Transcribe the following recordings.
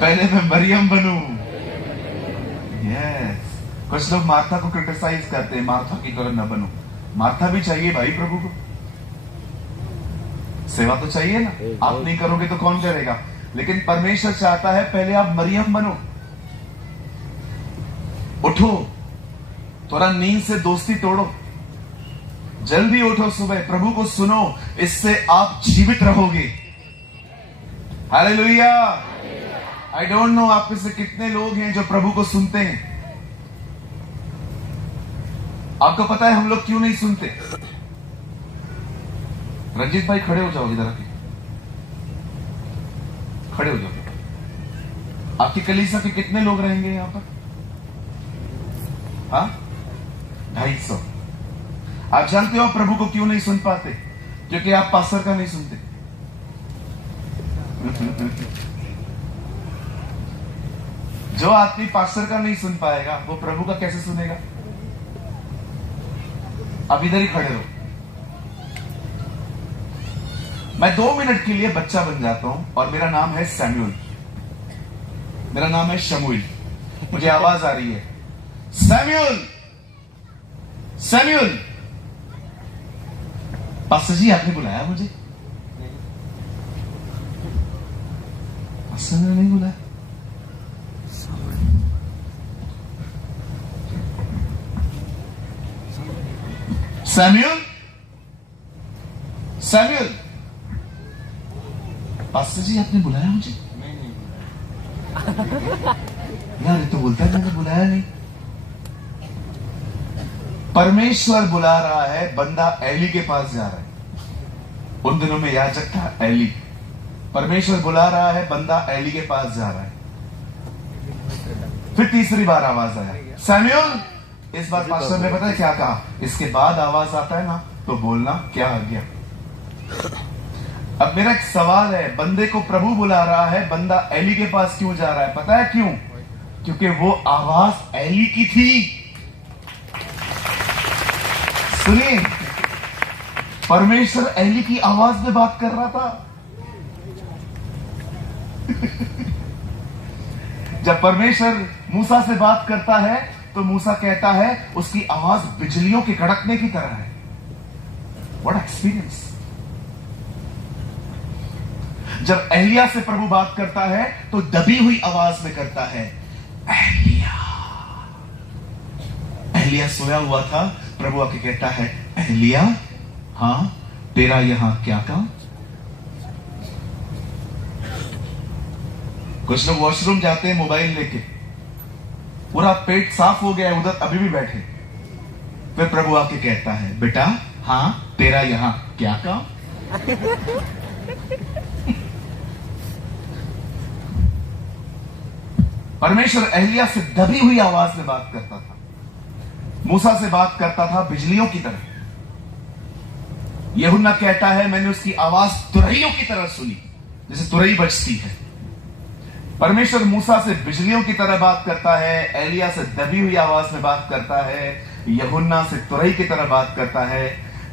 पहले मैं मरियम बनूं। यस। कुछ लोग मार्था को क्रिटिसाइज करते हैं, मार्था की तरह न बनो। मार्था भी चाहिए भाई प्रभु को, सेवा तो चाहिए ना। आप नहीं करोगे तो कौन करेगा? लेकिन परमेश्वर चाहता है पहले आप मरियम बनो। उठो, थोड़ा नींद से दोस्ती तोड़ो, जल्दी उठो, सुबह प्रभु को सुनो, इससे आप जीवित रहोगे। हालेलुया। आई डोंट नो आप में से कितने लोग हैं जो प्रभु को सुनते हैं। आपको पता है हम लोग क्यों नहीं सुनते? रंजीत भाई खड़े हो जाओ, इधर आके खड़े हो जाओ। आपकी कलीसिया के कितने लोग रहेंगे यहां पर? हाँ, 250। आप जानते हो प्रभु को क्यों नहीं सुन पाते? क्योंकि आप पास्टर का नहीं सुनते। जो आदमी पास्टर का नहीं सुन पाएगा वो प्रभु का कैसे सुनेगा? अब इधर ही खड़े रहो। मैं 2 मिनट के लिए बच्चा बन जाता हूं और मेरा नाम है सैमुअल, मेरा नाम है शमूएल। मुझे आवाज आ रही है, सैमुअल सैमुअल। पास्टर जी आपने बुलाया मुझे? पास्टर ने नहीं बुलाया। सैमुअल सैमुअल, पास्टर जी आपने बुलाया मुझे? यार ये तो बोलता है मैंने बुलाया नहीं। परमेश्वर बुला रहा है, बंदा एली के पास जा रहा है। उन दिनों में याजक था एली। परमेश्वर बुला रहा है, बंदा एली के पास जा रहा है। फिर तीसरी बार आवाज आया, सैमुअल। इस बार पास्टर ने पता है क्या कहा? इसके बाद आवाज आता है ना तो बोलना क्या आ गया। अब मेरा एक सवाल है, बंदे को प्रभु बुला रहा है, बंदा एली के पास क्यों जा रहा है? पता है क्यों? क्योंकि वो आवाज एली की थी। सुनिए, परमेश्वर एली की आवाज में बात कर रहा था। जब परमेश्वर मूसा से बात करता है तो मूसा कहता है उसकी आवाज बिजलियों के कड़कने की तरह है। What experience. जब एलिया से प्रभु बात करता है तो दबी हुई आवाज में करता है, एलिया। एलिया सोया हुआ था, प्रभु आके कहता है, एलिया हां तेरा यहां क्या काम? कुछ लोग वॉशरूम जाते हैं मोबाइल लेके, पूरा पेट साफ हो गया है, उधर अभी भी बैठे। फिर प्रभु आके कहता है, बेटा हां तेरा यहां क्या काम? परमेश्वर एलिया से दबी हुई आवाज में बात करता था, मूसा से बात करता था बिजलियों की तरह। यूहन्ना कहता है मैंने उसकी आवाज तुरहियों की तरह सुनी, जैसे तुरही बजती है। परमेश्वर मूसा से बिजलियों की तरह बात करता है, एलिया से दबी हुई आवाज में बात करता है, यूहन्ना से तुरही की तरह बात करता है।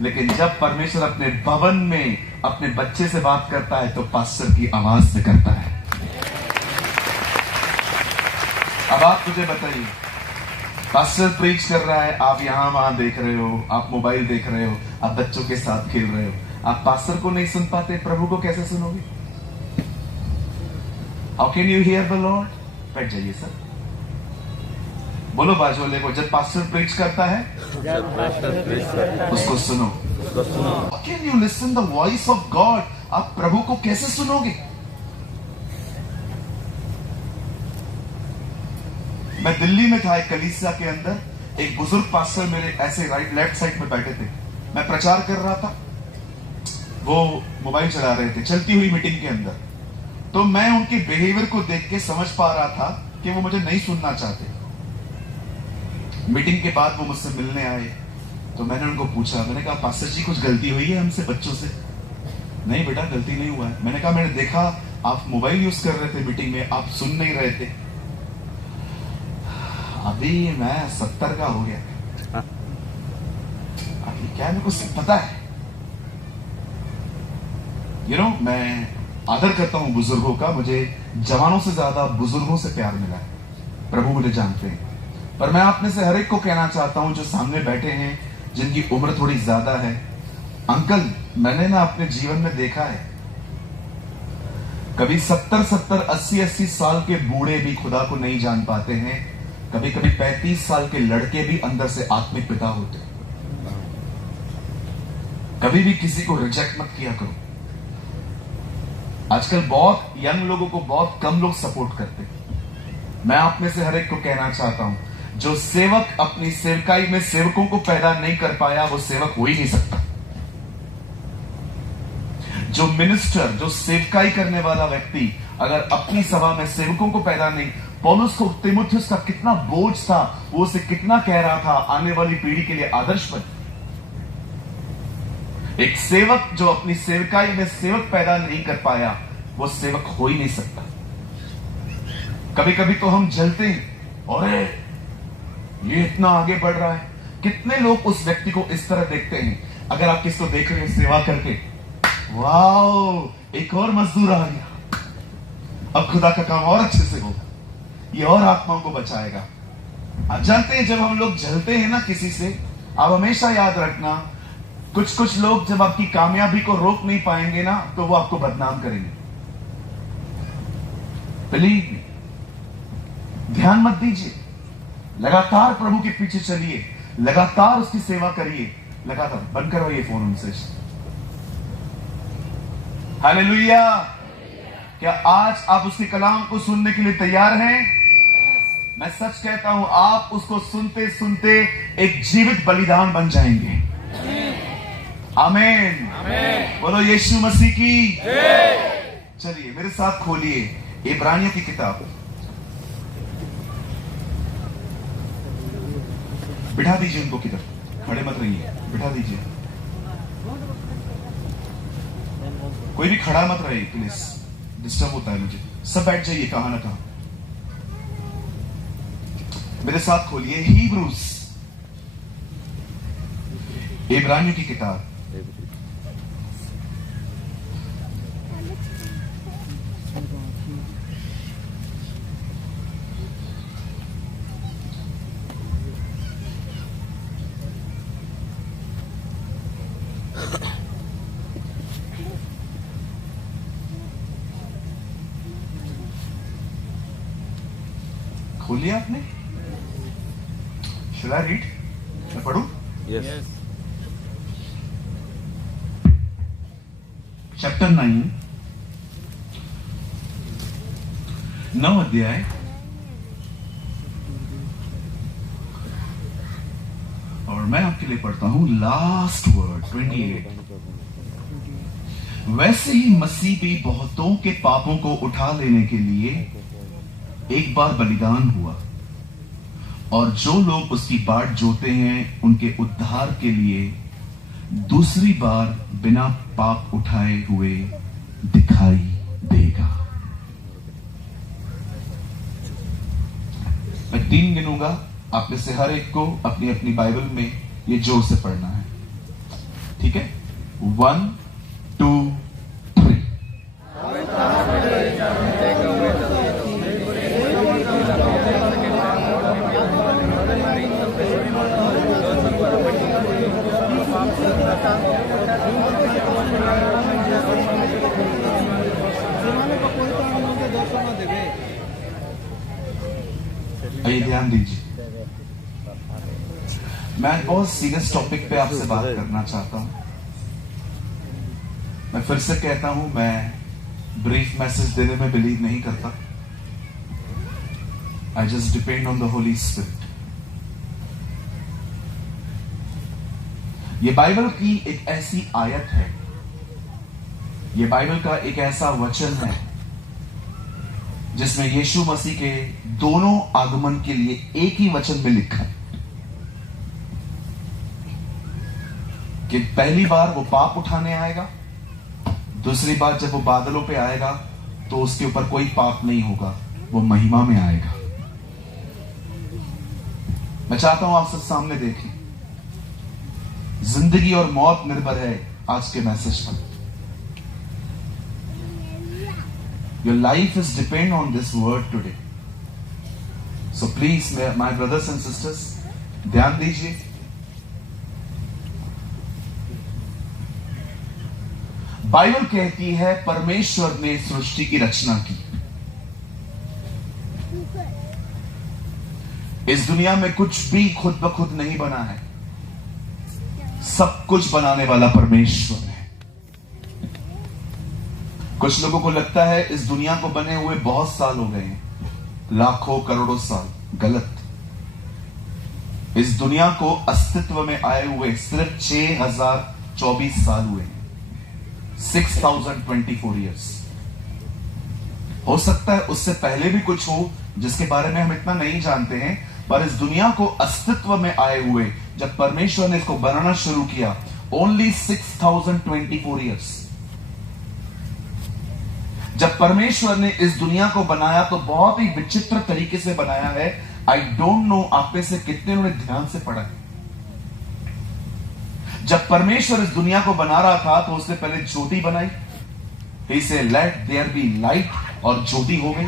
लेकिन जब परमेश्वर अपने भवन में अपने बच्चे से बात करता है तो पास्टर की आवाज से करता है। अब आप मुझे बताइए, पास्टर प्रीच कर रहा है, आप यहां वहां देख रहे हो, आप मोबाइल देख रहे हो, आप बच्चों के साथ खेल रहे हो, आप पास्टर को नहीं सुन पाते, प्रभु को कैसे सुनोगे? How can you here the Lord? बैठ जाइए सर, बोलो बाजू वाले को, जब पास्टर प्रीच करता है उसको सुनो। How can you listen the voice of God? आप प्रभु को कैसे सुनोगे? मैं दिल्ली में था एक कलीसिया के अंदर, एक बुजुर्ग पास्टर मेरे ऐसे राइट लेफ्ट साइड में बैठे थे। मैं प्रचार कर रहा था, वो मोबाइल चला रहे थे चलती हुई मीटिंग के अंदर। तो मैं उनके बिहेवियर को देख के समझ पा रहा था कि वो मुझे नहीं सुनना चाहते। मीटिंग के बाद वो मुझसे मिलने आए तो मैंने उनको पूछा, मैंने कहा पास्टर जी कुछ गलती हुई है हमसे बच्चों से? नहीं बेटा गलती नहीं हुआ है। मैंने कहा मैंने देखा आप मोबाइल यूज कर रहे थे मीटिंग में, आप सुन नहीं रहे थे। अभी मैं 70 का हो गया, अभी क्या मेरे को सब पता है। मैं आदर करता हूं बुजुर्गों का, मुझे जवानों से ज्यादा बुजुर्गों से प्यार मिला है, प्रभु मुझे जानते हैं। पर मैं आप में से हर एक को कहना चाहता हूं जो सामने बैठे हैं, जिनकी उम्र थोड़ी ज्यादा है, अंकल मैंने ना अपने जीवन में देखा है, कभी 70 80 साल के बूढ़े भी खुदा को नहीं जान पाते हैं, कभी कभी 35 साल के लड़के भी अंदर से आत्मिक पिता होते हैं। कभी भी किसी को रिजेक्ट मत किया करो। आजकल बहुत यंग लोगों को बहुत कम लोग सपोर्ट करते हैं। मैं आप में से हर एक को कहना चाहता हूं, जो सेवक अपनी सेवकाई में सेवकों को पैदा नहीं कर पाया, वो सेवक हो ही नहीं सकता। जो मिनिस्टर, जो सेवकाई करने वाला व्यक्ति अगर अपनी सभा में सेवकों को पैदा नहीं, पौलुस को तीमुथियुस का कितना बोझ था, वो उसे कितना कह रहा था, आने वाली पीढ़ी के लिए आदर्श बन। एक सेवक जो अपनी सेवकाई में सेवक पैदा नहीं कर पाया, वो सेवक हो ही नहीं सकता। कभी कभी तो हम जलते हैं, और ये इतना आगे बढ़ रहा है। कितने लोग उस व्यक्ति को इस तरह देखते हैं, अगर आप किसको देख रहे हैं सेवा करके, वाह एक और मजदूर आ गया, अब खुदा का काम और अच्छे से होगा, ये और आत्माओं को बचाएगा। आप जानते हैं जब हम लोग जलते हैं ना किसी से, आप हमेशा याद रखना, कुछ लोग जब आपकी कामयाबी को रोक नहीं पाएंगे ना, तो वो आपको बदनाम करेंगे। बिलीव मी, ध्यान मत दीजिए, लगातार प्रभु के पीछे चलिए, लगातार उसकी सेवा करिए, लगातार। बंद करवाइए फोन उनसे। हालेलुया। क्या आज आप उसके कलाम को सुनने के लिए तैयार हैं? मैं सच कहता हूं, आप उसको सुनते सुनते एक जीवित बलिदान बन जाएंगे। आमीन। बोलो यीशु मसीह की। चलिए मेरे साथ खोलिए इब्रानियों की किताब। बिठा दीजिए उनको किधर, खड़े मत रहिए, बिठा दीजिए। कोई भी खड़ा मत रहे प्लीज, डिस्टर्ब होता है मुझे। सब बैठ जाइए कहां ना कहां। मेरे साथ खोलिए हिब्रूस, इब्रानियों की किताब। खोलिए आपने? Shall I read? मैं पढ़ूं? Yes. चैप्टर 9, 9 अध्याय, और मैं आपके लिए पढ़ता हूं लास्ट वर्ड 28। वैसे ही मसीह भी बहुतों के पापों को उठा लेने के लिए एक बार बलिदान हुआ, और जो लोग उसकी बाट जोते हैं उनके उद्धार के लिए दूसरी बार बिना पाप उठाए हुए दिखाई देगा। मैं 3 गिनूंगा, आप में से हर एक को अपनी अपनी बाइबल में ये जोर से पढ़ना है, ठीक है? 1 2 3। आइए ध्यान दीजिए, मैं बहुत सीरियस टॉपिक पे आपसे बात करना चाहता हूं। मैं फिर से कहता हूं, मैं ब्रीफ मैसेज देने में बिलीव नहीं करता। I just depend on the Holi spirit. ये बाइबल की एक ऐसी आयत है, ये बाइबल का एक ऐसा वचन है जिसमें यीशु मसीह के दोनों आगमन के लिए एक ही वचन में लिखा है कि पहली बार वो पाप उठाने आएगा, दूसरी बार जब वो बादलों पे आएगा तो उसके ऊपर कोई पाप नहीं होगा, वो महिमा में आएगा। मैं चाहता हूं आप सब सामने देखें, जिंदगी और मौत निर्भर है आज के मैसेज पर। Your life is depend on this word today. So please, my brothers and sisters, ध्यान दीजिए. बाइबल कहती है परमेश्वर ने सृष्टि की रचना की. इस दुनिया में कुछ भी खुद ब खुद नहीं बना है. सब कुछ बनाने वाला परमेश्वर है. कुछ लोगों को लगता है इस दुनिया को बने हुए बहुत साल हो गए हैं, लाखों करोड़ों साल. गलत. इस दुनिया को अस्तित्व में आए हुए सिर्फ 6024 साल हुए हैं. 6024 years. हो सकता है उससे पहले भी कुछ हो जिसके बारे में हम इतना नहीं जानते हैं, पर इस दुनिया को अस्तित्व में आए हुए जब परमेश्वर ने इसको बनाना शुरू किया, ओनली 6024 years. जब परमेश्वर ने इस दुनिया को बनाया तो बहुत ही विचित्र तरीके से बनाया है. आई डोंट नो आप में से कितने ने ध्यान से पढ़ा है. जब परमेश्वर इस दुनिया को बना रहा था तो उसने पहले ज्योति बनाई. He said, let there be light, और ज्योति हो गई.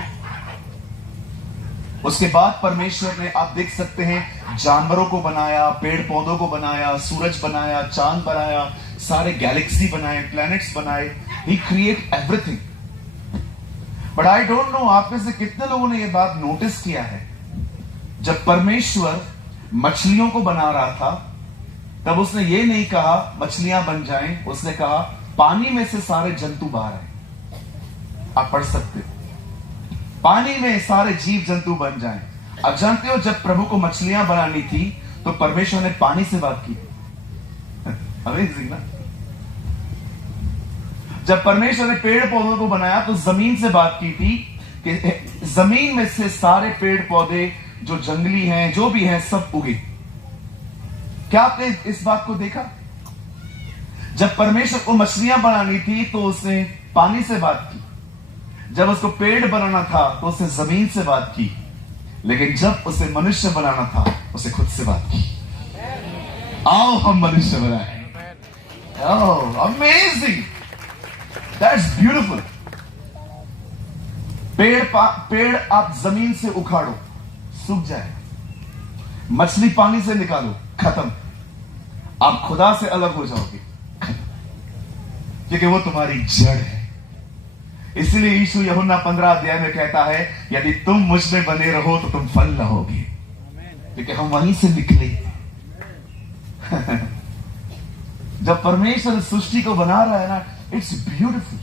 उसके बाद परमेश्वर ने, आप देख सकते हैं, जानवरों को बनाया, पेड़ पौधों को बनाया, सूरज बनाया, चांद बनाया, सारे गैलेक्सी बनाए, प्लैनेट्स बनाए. He create everything. But I don't know आप में से कितने लोगों ने यह बात नोटिस किया है, जब परमेश्वर मछलियों को बना रहा था तब उसने ये नहीं कहा मछलियां बन जाएं, उसने कहा पानी में से सारे जंतु बाहर आए. आप पढ़ सकते हो, पानी में सारे जीव जंतु बन जाएं. अब जानते हो जब प्रभु को मछलियां बनानी थी तो परमेश्वर ने पानी से बात की. अमेजिंग ना. जब परमेश्वर ने पेड़ पौधों को बनाया तो जमीन से बात की थी कि जमीन में से सारे पेड़ पौधे जो जंगली हैं, जो भी हैं, सब उगे. क्या आपने इस बात को देखा? जब परमेश्वर को मछलियां बनानी थी तो उसने पानी से बात की. जब उसको पेड़ बनाना था तो उसने जमीन से बात की. लेकिन जब उसे मनुष्य बनाना था उसे खुद से बात की. आओ हम मनुष्य बनाए. Oh, amazing. That's beautiful. पेड़ आप जमीन से उखाड़ो, सूख जाए. मछली पानी से निकालो, खत्म. आप खुदा से अलग हो जाओगे, क्योंकि वो तुम्हारी जड़ है. इसलिए यीशु यूहन्ना 15 अध्याय में कहता है, यदि तुम मुझ में बने रहो तो तुम फल लाओगे, क्योंकि हम वहीं से निकले. जब परमेश्वर सृष्टि को बना रहा है ना, इट्स ब्यूटीफुल.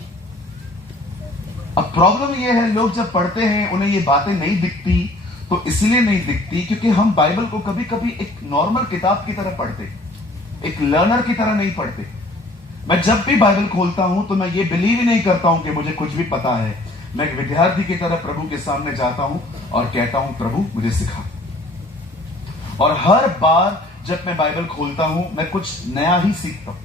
अब प्रॉब्लम यह है, लोग जब पढ़ते हैं उन्हें ये बातें नहीं दिखती. तो इसलिए नहीं दिखती क्योंकि हम बाइबल को कभी कभी एक नॉर्मल किताब की तरह पढ़ते, एक लर्नर की तरह नहीं पढ़ते. मैं जब भी बाइबल खोलता हूं तो मैं ये बिलीव ही नहीं करता हूं कि मुझे कुछ भी पता है. मैं एक विद्यार्थी की तरह प्रभु के सामने जाता हूं और कहता हूं, प्रभु मुझे सिखा. और हर बार जब मैं बाइबल खोलता हूं मैं कुछ नया ही सीखता हूं.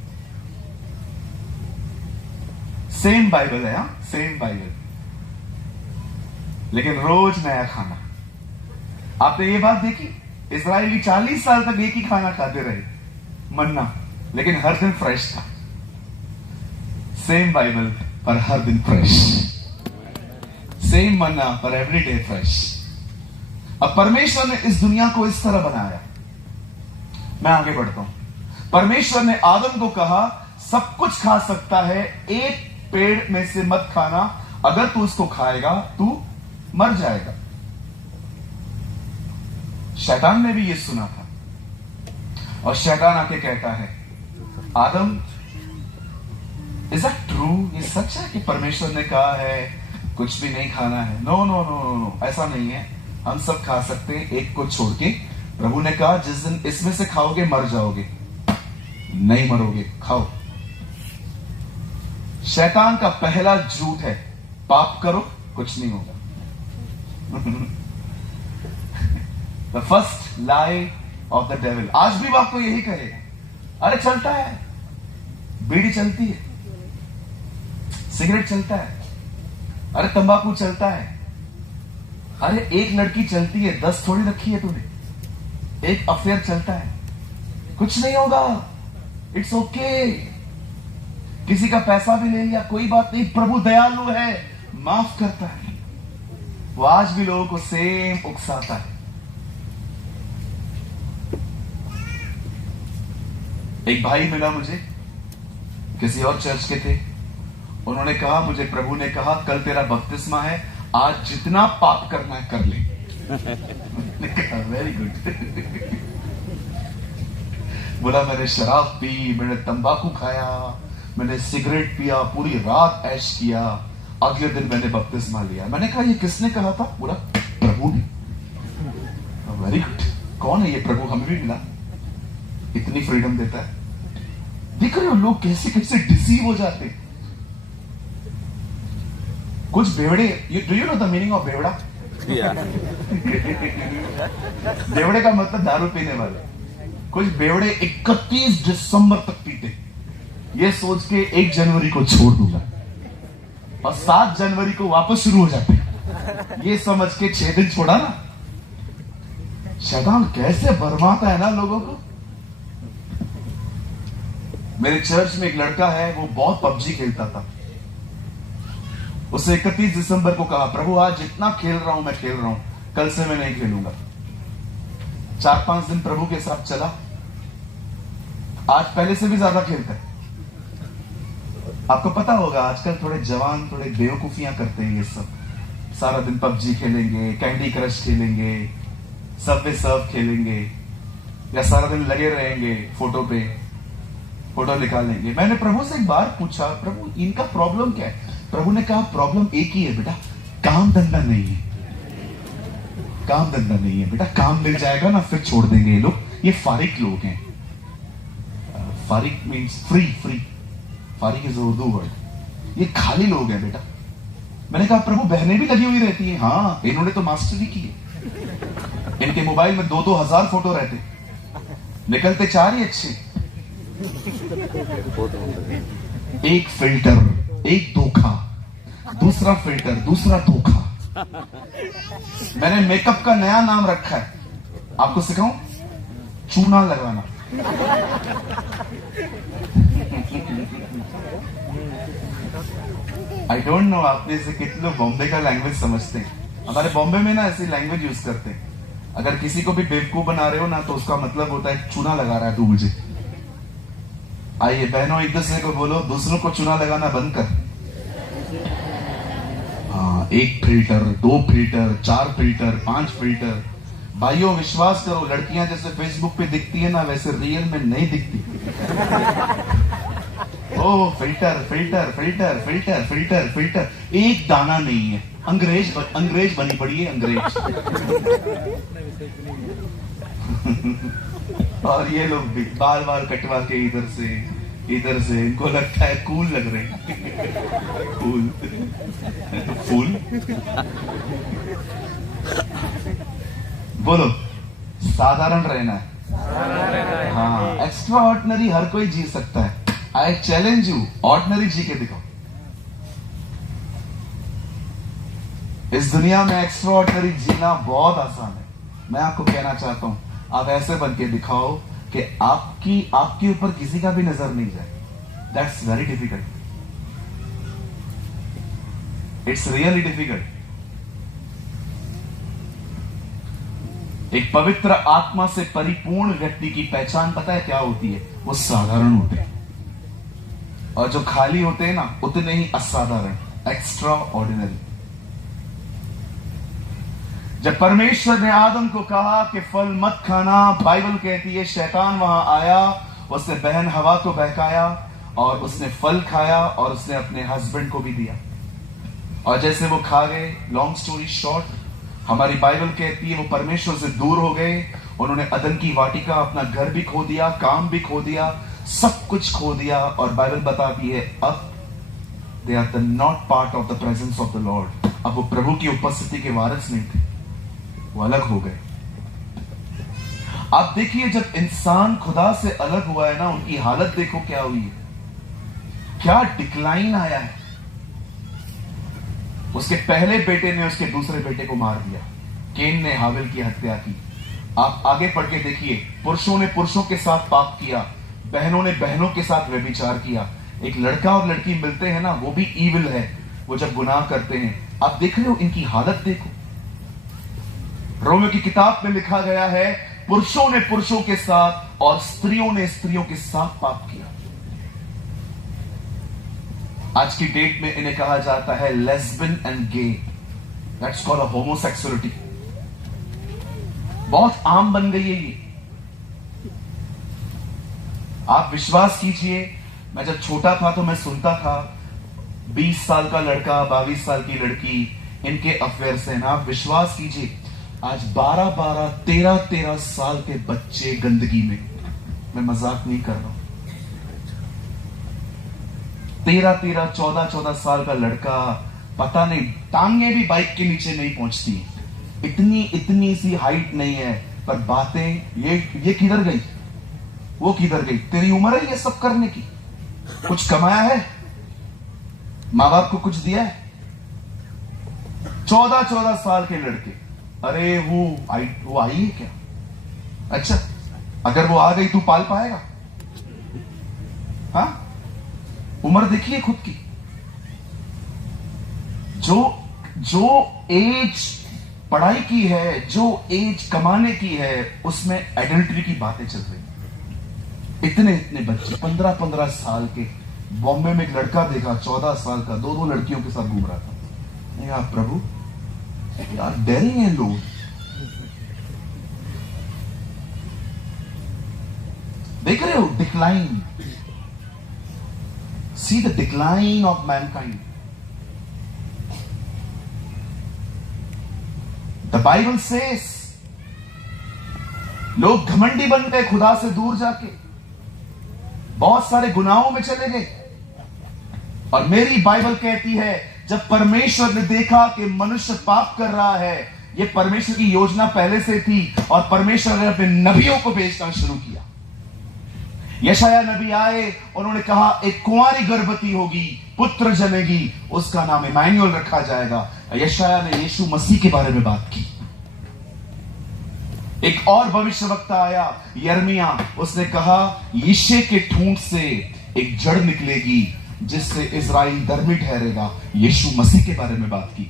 सेम बाइबल है, सेम बाइबल, लेकिन रोज नया खाना. आपने ये बात देखी, इस्राएली 40 साल तक एक ही खाना खाते रहे, मन्ना, लेकिन हर दिन फ्रेश था. सेम बाइबल पर हर दिन फ्रेश. सेम मन्ना पर एवरीडे फ्रेश. अब परमेश्वर ने इस दुनिया को इस तरह बनाया. मैं आगे बढ़ता हूं. परमेश्वर ने आदम को कहा सब कुछ खा सकता है, एक पेड़ में से मत खाना, अगर तू उसको खाएगा तू मर जाएगा. शैतान ने भी ये सुना था और शैतान आके कहता है, आदम, इज दैट ट्रू? ये सच है कि परमेश्वर ने कहा है कुछ भी नहीं खाना है? No no no no no, ऐसा नहीं है. हम सब खा सकते हैं, एक को छोड़ के. प्रभु ने कहा जिस दिन इसमें से खाओगे मर जाओगे. नहीं मरोगे, खाओ. शैतान का पहला झूठ है, पाप करो कुछ नहीं होगा. The first lie of the devil. आज भी वो आपको यही कहेगा. अरे चलता है, बीड़ी चलती है, सिगरेट चलता है, अरे तंबाकू चलता है, अरे एक लड़की चलती है, 10 थोड़ी रखी है तूने, एक अफेयर चलता है, कुछ नहीं होगा, इट्स ओके. किसी का पैसा भी ले लिया, कोई बात नहीं, प्रभु दयालु है, माफ करता है। वो आज भी लोगों को सेम उकसाता है। एक भाई मिला मुझे, किसी और चर्च के थे। उन्होंने कहा, मुझे प्रभु ने कहा कल तेरा बपतिस्मा है, आज जितना पाप करना है कर ले। Very good. बोला मैंने शराब पी, मैंने तंबाकू खाया, मैंने सिगरेट पिया, पूरी रात ऐश किया, अगले दिन मैंने बपतिस्मा लिया। मैंने कहा ये किसने कहा था? बोला प्रभु ने। Very good. कौन है ये प्रभु? हमें भी मिला, इतनी फ्रीडम देता है। देख रहे हो लोग कैसे कैसे डिसीव हो जाते हैं। कुछ बेवड़े, do you know the meaning of बेवड़ा? बेवड़े का मतलब दारू पीने वाले। कुछ बेवड़े 31 दिसंबर तक पीते, ये सोच के 1 जनवरी को छोड़ दूंगा, और 7 जनवरी को वापस शुरू हो जाते, ये समझ के 6 दिन छोड़ा ना। शैतान कैसे बरमाता है ना लोगों को। मेरे चर्च में एक लड़का है, वो बहुत पबजी खेलता था। उसने 31 दिसंबर को कहा, प्रभु आज जितना खेल रहा हूं मैं खेल रहा हूं, कल से मैं नहीं खेलूंगा। 4-5 दिन प्रभु के साथ चला, आज पहले से भी ज्यादा खेलता है। आपको पता होगा आजकल थोड़े जवान थोड़े बेवकूफियां करते हैं ये सब। सारा दिन पबजी खेलेंगे, कैंडी क्रश खेलेंगे, सबवे सर्फ खेलेंगे, या सारा दिन लगे रहेंगे फोटो पे, फोटो निकालेंगे। मैंने प्रभु से एक बार पूछा, प्रभु इनका प्रॉब्लम क्या है? प्रभु ने कहा प्रॉब्लम एक ही है बेटा, काम धंधा नहीं है। काम धंधा नहीं है बेटा, काम मिल जाएगा ना फिर छोड़ देंगे ये लोग। ये फारिक लोग हैं। फारिक मीन्स फ्री, फ्री। फारिक इज उर्दू वर्ड। ये खाली लोग हैं बेटा। मैंने कहा प्रभु बहनें भी लगी हुई रहती हैं। हाँ, इन्होंने तो मास्टरी की है। इनके मोबाइल में 2-2 हजार फोटो रहते, निकलते 4 ही अच्छे। एक फिल्टर, एक धोखा, दूसरा फिल्टर, दूसरा धोखा। मैंने मेकअप का नया नाम रखा है, आपको सिखाऊं? चूना लगाना। आई डोंट नो आप में से कितने लोग बॉम्बे का लैंग्वेज समझते हैं। हमारे बॉम्बे में ना ऐसी लैंग्वेज यूज करते हैं। अगर किसी को भी बेवकूफ बना रहे हो ना, तो उसका मतलब होता है चूना लगा रहा है तू मुझे। आइए बहनों, एक दूसरे को बोलो, दूसरों को चूना लगाना बंद कर। हाँ, 1 फिल्टर, 2 फिल्टर, 4 फिल्टर, 5 फिल्टर। भाइयों विश्वास करो, लड़कियां जैसे फेसबुक पे दिखती है ना, वैसे रियल में नहीं दिखती। ओ filter filter filter filter filter filter, एक दाना नहीं है। अंग्रेज बनी पड़ी है, अंग्रेज। और ये लोग भी बार बार कटवा के इधर से, इनको लगता है कूल लग रहे हैं। कूल फूल। बोलो, साधारण रहना है। हाँ, एक्स्ट्रा ऑर्डिनरी हर कोई जी सकता है। आई चैलेंज यू, ऑर्डिनरी जी के दिखाओ। इस दुनिया में एक्स्ट्रा ऑर्डिनरी जीना बहुत आसान है। मैं आपको कहना चाहता हूं, आप ऐसे बन के दिखाओ कि आपके ऊपर किसी का भी नजर नहीं जाए। That's very difficult. It's really difficult. एक पवित्र आत्मा से परिपूर्ण व्यक्ति की पहचान पता है क्या होती है? वो साधारण होते हैं, और जो खाली होते हैं ना, उतने ही असाधारण, एक्स्ट्रा ऑर्डिनरी। जब परमेश्वर ने आदम को कहा कि फल मत खाना, बाइबल कहती है शैतान वहां आया, उसने बहन हवा को बहकाया, और उसने फल खाया, और उसने अपने हस्बैंड को भी दिया। और जैसे वो खा गए, लॉन्ग स्टोरी शॉर्ट, हमारी बाइबल कहती है वो परमेश्वर से दूर हो गए। उन्होंने अदन की वाटिका, अपना घर भी खो दिया, काम भी खो दिया, सब कुछ खो दिया। और बाइबल बताती है अब they are the not part of the presence of the lord. अब वो प्रभु की उपस्थिति के वारिस नहीं थे, वो अलग हो गए। आप देखिए, जब इंसान खुदा से अलग हुआ है ना, उनकी हालत देखो क्या हुई है, क्या डिक्लाइन आया है। उसके पहले बेटे ने उसके दूसरे बेटे को मार दिया, केन ने हाबिल की हत्या की। आप आगे पढ़ के देखिए, पुरुषों ने पुरुषों के साथ पाप किया, बहनों ने बहनों के साथ व्यभिचार किया। एक लड़का और लड़की मिलते हैं ना, वो भी ईविल है। वो जब गुनाह करते हैं, आप देख रहे हो इनकी हालत देखो। रोमियो की किताब में लिखा गया है, पुरुषों ने पुरुषों के साथ और स्त्रियों ने स्त्रियों के साथ पाप किया। आज की डेट में इन्हें कहा जाता है lesbian and gay, that's called a homosexuality. बहुत आम बन गई है ये। आप विश्वास कीजिए, मैं जब छोटा था तो मैं सुनता था 20 साल का लड़का 22 साल की लड़की इनके अफेयर से ना। आप विश्वास कीजिए, आज 12-12, 13-13 साल के बच्चे गंदगी में, मैं मजाक नहीं कर रहा हूं, 13-13, 14-14 साल का लड़का, पता नहीं टांगे भी बाइक के नीचे नहीं पहुंचती, इतनी सी हाइट नहीं है, पर बातें ये किधर गई, वो किधर गई। तेरी उम्र है ये सब करने की? कुछ कमाया है? मां बाप को कुछ दिया है? 14-14 साल के लड़के, अरे वो आई है क्या? अच्छा, अगर वो आ गई तू पाल पाएगा? हाँ, उम्र देखिए खुद की। जो एज पढ़ाई की है, जो एज कमाने की है, उसमें एडल्ट्री की बातें चल रही। इतने बच्चे 15-15 साल के, बॉम्बे में एक लड़का देखा 14 साल का, 2 लड़कियों के साथ घूम रहा था। यार प्रभु, यार डेयरिंग है लोग। देख रहे हो decline, see the decline of Mankind. The Bible says लोग घमंडी बन गए, खुदा से दूर जाके बहुत सारे गुनाहों में चले गए। और मेरी बाइबल कहती है, जब परमेश्वर ने देखा कि मनुष्य पाप कर रहा है, यह परमेश्वर की योजना पहले से थी, और परमेश्वर ने अपने नबियों को भेजना शुरू किया। यशाया नबी आए, उन्होंने कहा एक कुंवारी गर्भवती होगी, पुत्र जनेगी, उसका नाम इमानुएल रखा जाएगा। यशाया ने यीशु मसीह के बारे में बात की। एक और भविष्यवक्ता आया, यिर्मयाह, उसने कहा यिशै के ठूंठ से एक जड़ निकलेगी जिससे इजराइल धर्मी ठहरेगा। यीशु मसीह के बारे में बात की।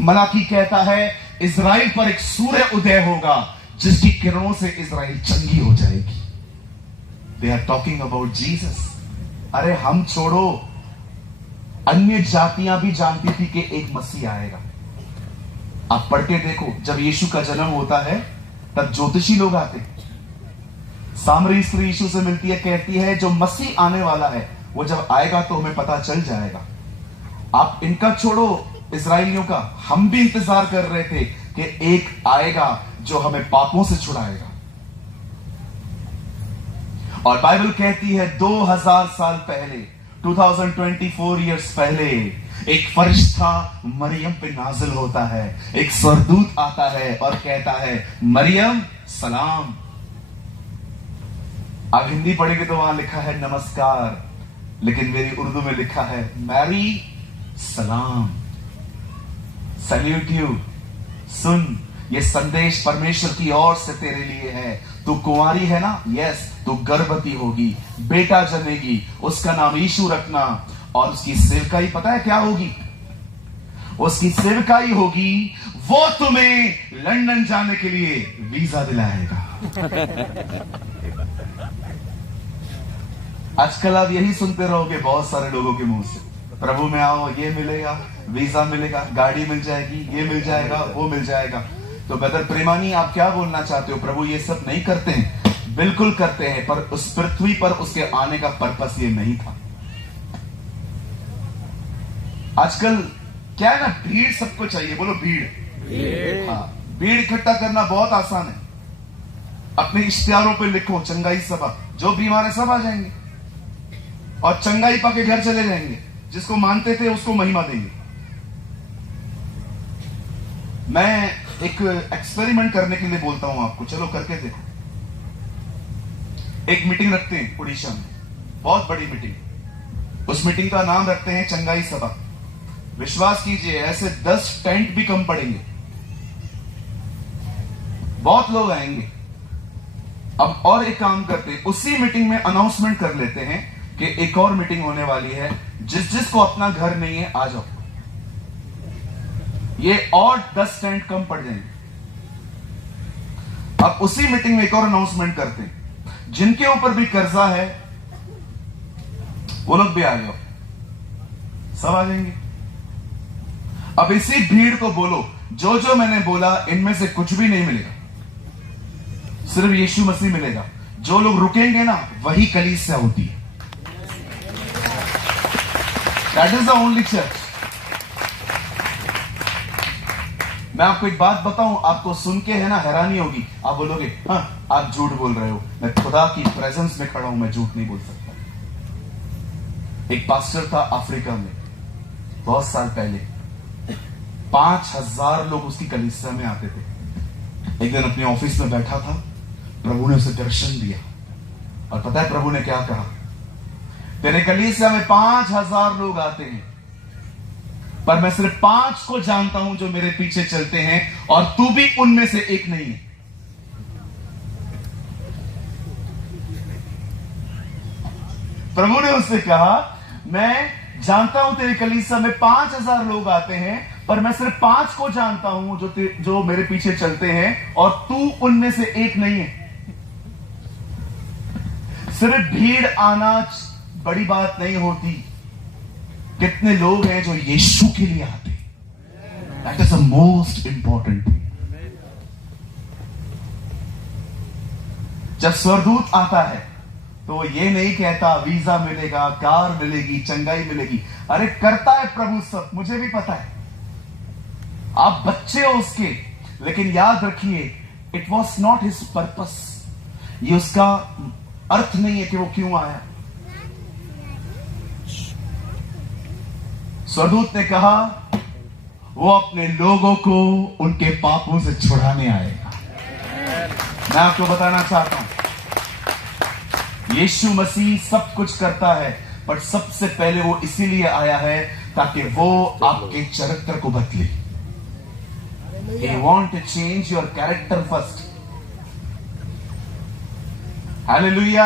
मलाकी कहता है इजराइल पर एक सूर्य उदय होगा जिसकी किरणों से इजराइल चंगी हो जाएगी। They are talking about Jesus. अरे हम छोड़ो, अन्य जातियां भी जानती थी कि एक मसीह आएगा। आप पढ़ के देखो, जब यीशु का जन्म होता है तब ज्योतिषी लोग आते। सामरी स्त्री यीशु से मिलती है, कहती है जो मसीह आने वाला है वो जब आएगा तो हमें पता चल जाएगा। आप इनका छोड़ो, इजराइलियों का, हम भी इंतजार कर रहे थे कि एक आएगा जो हमें पापों से छुड़ाएगा। और बाइबल कहती है 2000 साल पहले, 2024 ईयर्स पहले, एक फरिश्ता मरियम पे नाजिल होता है। एक स्वर्गदूत आता है और कहता है मरियम सलाम। आप हिंदी पढ़ेंगे तो वहां लिखा है नमस्कार, लेकिन मेरी उर्दू में लिखा है मैरी सलाम, सैल्यूट यू। सुन, ये संदेश परमेश्वर की ओर से तेरे लिए है। तू कुंवारी है ना? यस, तू गर्भवती होगी, बेटा जनेगी, उसका नाम यीशु रखना। और उसकी सेवकाई पता है क्या होगी? उसकी सेवकाई होगी, वो तुम्हें लंदन जाने के लिए वीजा दिलाएगा। आजकल आप यही सुनते रहोगे बहुत सारे लोगों के मुंह से, प्रभु में आओ, ये मिलेगा, वीजा मिलेगा, गाड़ी मिल जाएगी, ये मिल जाएगा, वो मिल जाएगा। तो ब्रदर प्रेमानी, आप क्या बोलना चाहते हो? प्रभु ये सब नहीं करते हैं? बिल्कुल करते हैं, पर उस पृथ्वी पर उसके आने का पर्पस ये नहीं था। आजकल क्या है ना, भीड़ सबको चाहिए। बोलो भीड़। हाँ, भीड़ इकट्ठा करना बहुत आसान है। अपने इश्तिहारों पे लिखो चंगाई सभा, जो बीमार है सब आ जाएंगे और चंगाई पाके घर चले जाएंगे। जिसको मानते थे उसको महिमा देंगे। मैं एक एक्सपेरिमेंट करने के लिए बोलता हूं आपको, चलो करके देखो। एक मीटिंग रखते हैं उड़ीसा में, बहुत बड़ी मीटिंग। उस मीटिंग का नाम रखते हैं चंगाई सभा। विश्वास कीजिए, ऐसे 10 टेंट भी कम पड़ेंगे, बहुत लोग आएंगे। अब और एक काम करते हैं, उसी मीटिंग में अनाउंसमेंट कर लेते हैं कि एक और मीटिंग होने वाली है, जिसको अपना घर नहीं है आ जाओ। ये और 10 टेंट कम पड़ जाएंगे। अब उसी मीटिंग में एक और अनाउंसमेंट करते हैं, जिनके ऊपर भी कर्जा है वो लोग भी आ जाओ, सब आ जाएंगे। अब इसी भीड़ को बोलो, जो जो मैंने बोला इनमें से कुछ भी नहीं मिलेगा, सिर्फ यीशु मसीह मिलेगा। जो लोग रुकेंगे ना वही कलीसिया होती है। That is the only church. मैं आपको एक बात बताऊं, आपको सुन के है ना हैरानी होगी, आप बोलोगे हाँ आप झूठ बोल रहे हो। मैं खुदा की प्रेजेंस में खड़ा हूं, मैं झूठ नहीं बोल सकता। एक पास्टर था अफ्रीका में, बहुत साल पहले, 5000 लोग उसकी कलीसिया में आते थे। एक दिन अपने ऑफिस में बैठा था, प्रभु ने उसे दर्शन दिया और पता है प्रभु ने क्या कहा? तेरे कलीसिया में 5000 लोग आते हैं, पर मैं सिर्फ 5 को जानता हूं जो मेरे पीछे चलते हैं, और तू भी उनमें से एक नहीं है। प्रभु ने उससे कहा, मैं जानता हूं तेरे कलीसिया में 5000 लोग आते हैं, पर मैं सिर्फ 5 को जानता हूं जो मेरे पीछे चलते हैं, और तू उनमें से एक नहीं है। सिर्फ भीड़ आना बड़ी बात नहीं होती, कितने लोग हैं जो यीशु के लिए आते हैं, that is the most important thing. जब स्वर्गदूत आता है तो वो ये नहीं कहता वीजा मिलेगा, कार मिलेगी, चंगाई मिलेगी। अरे करता है प्रभु सब, मुझे भी पता है, आप बच्चे हो उसके, लेकिन याद रखिए it was not his purpose. ये उसका अर्थ नहीं है कि वो क्यों आया। स्वर्गदूत ने कहा वो अपने लोगों को उनके पापों से छुड़ाने आएगा। मैं आपको बताना चाहता हूं, यीशु मसीह सब कुछ करता है, पर सबसे पहले वो इसीलिए आया है ताकि वो आपके चरित्र को बदले। He want to change your character first. Hallelujah.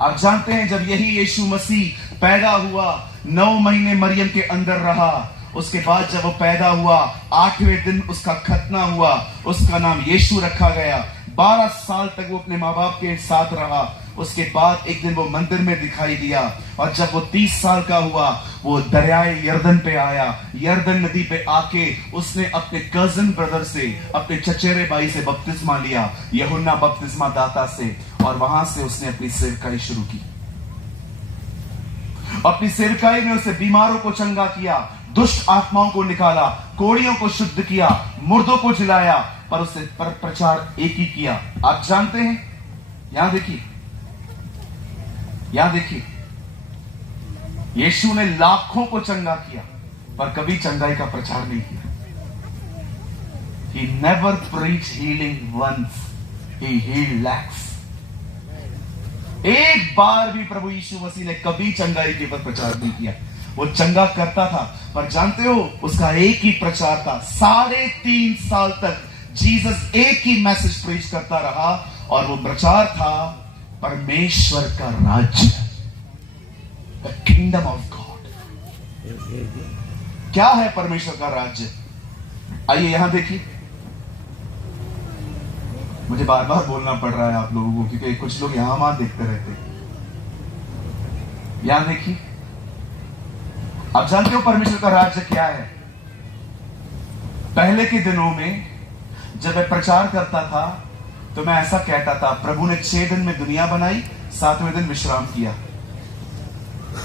आप जानते हैं जब यही यीशु मसीह पैदा हुआ, 9 महीने मरियम के अंदर रहा, उसके बाद जब वो पैदा हुआ 8वें दिन उसका खतना हुआ, उसका नाम यीशु रखा गया। 12 साल तक वो अपने माँ बाप के साथ रहा। उसके बाद एक दिन वो मंदिर में दिखाई दिया, और जब वो 30 साल का हुआ वो दरियाए यर्दन पे आया। यर्दन नदी पे आके उसने अपने कजिन ब्रदर से, अपने चचेरे भाई से बपतिस्मा लिया, यूहन्ना बपतिस्मा दाता से, और वहां से उसने अपनी सेवकाई शुरू की। अपनी सेवकाई में उसने बीमारों को चंगा किया, दुष्ट आत्माओं को निकाला, कोढ़ियों को शुद्ध किया, मुर्दों को जिलाया, पर उसने प्रचार एक ही किया। आप जानते हैं, यहां देखिए, यहां देखिए, यीशु ने लाखों को चंगा किया, पर कभी चंगाई का प्रचार नहीं किया। He never preached healing once, he healed lakhs. एक बार भी प्रभु यीशु मसीह ने कभी चंगाई के ऊपर प्रचार नहीं किया। वो चंगा करता था, पर जानते हो उसका एक ही प्रचार था। 3.5 साल तक जीसस एक ही मैसेज प्रीच करता रहा, और वो प्रचार था परमेश्वर का राज्य, द किंगडम ऑफ गॉड। क्या है परमेश्वर का राज्य? आइए यहां देखिए, मुझे बार बार बोलना पड़ रहा है आप लोगों को, क्योंकि कुछ लोग यहां वहां देखते रहते हैं। यहां देखिए, आप जानते हो परमेश्वर का राज्य क्या है? पहले के दिनों में जब मैं प्रचार करता था तो मैं ऐसा कहता था, प्रभु ने 6 दिन में दुनिया बनाई, 7वें दिन विश्राम किया।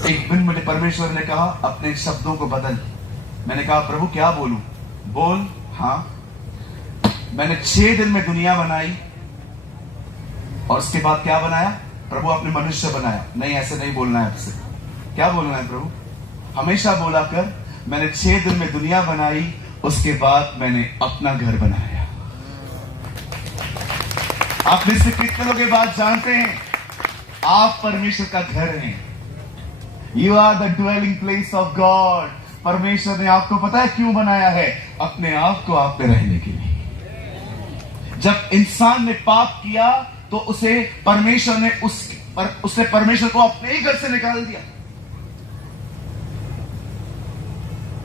एक दिन मुझे परमेश्वर ने कहा अपने शब्दों को बदल। मैंने कहा प्रभु क्या बोलूं? बोल। हाँ, मैंने 6 दिन में दुनिया बनाई, और उसके बाद क्या बनाया? प्रभु आपने मनुष्य बनाया। नहीं, ऐसे नहीं बोलना है आपसे। क्या बोलना है प्रभु? हमेशा बोला कर, मैंने 6 दिन में दुनिया बनाई, उसके बाद मैंने अपना घर बनाया। आप में से कितने लोग ये बात जानते हैं? आप परमेश्वर का घर हैं। You are the dwelling place of God. परमेश्वर ने आपको पता है क्यों बनाया है? अपने आप को आप पे रहने के लिए। जब इंसान ने पाप किया तो उसे परमेश्वर ने उसने परमेश्वर को अपने ही घर से निकाल दिया।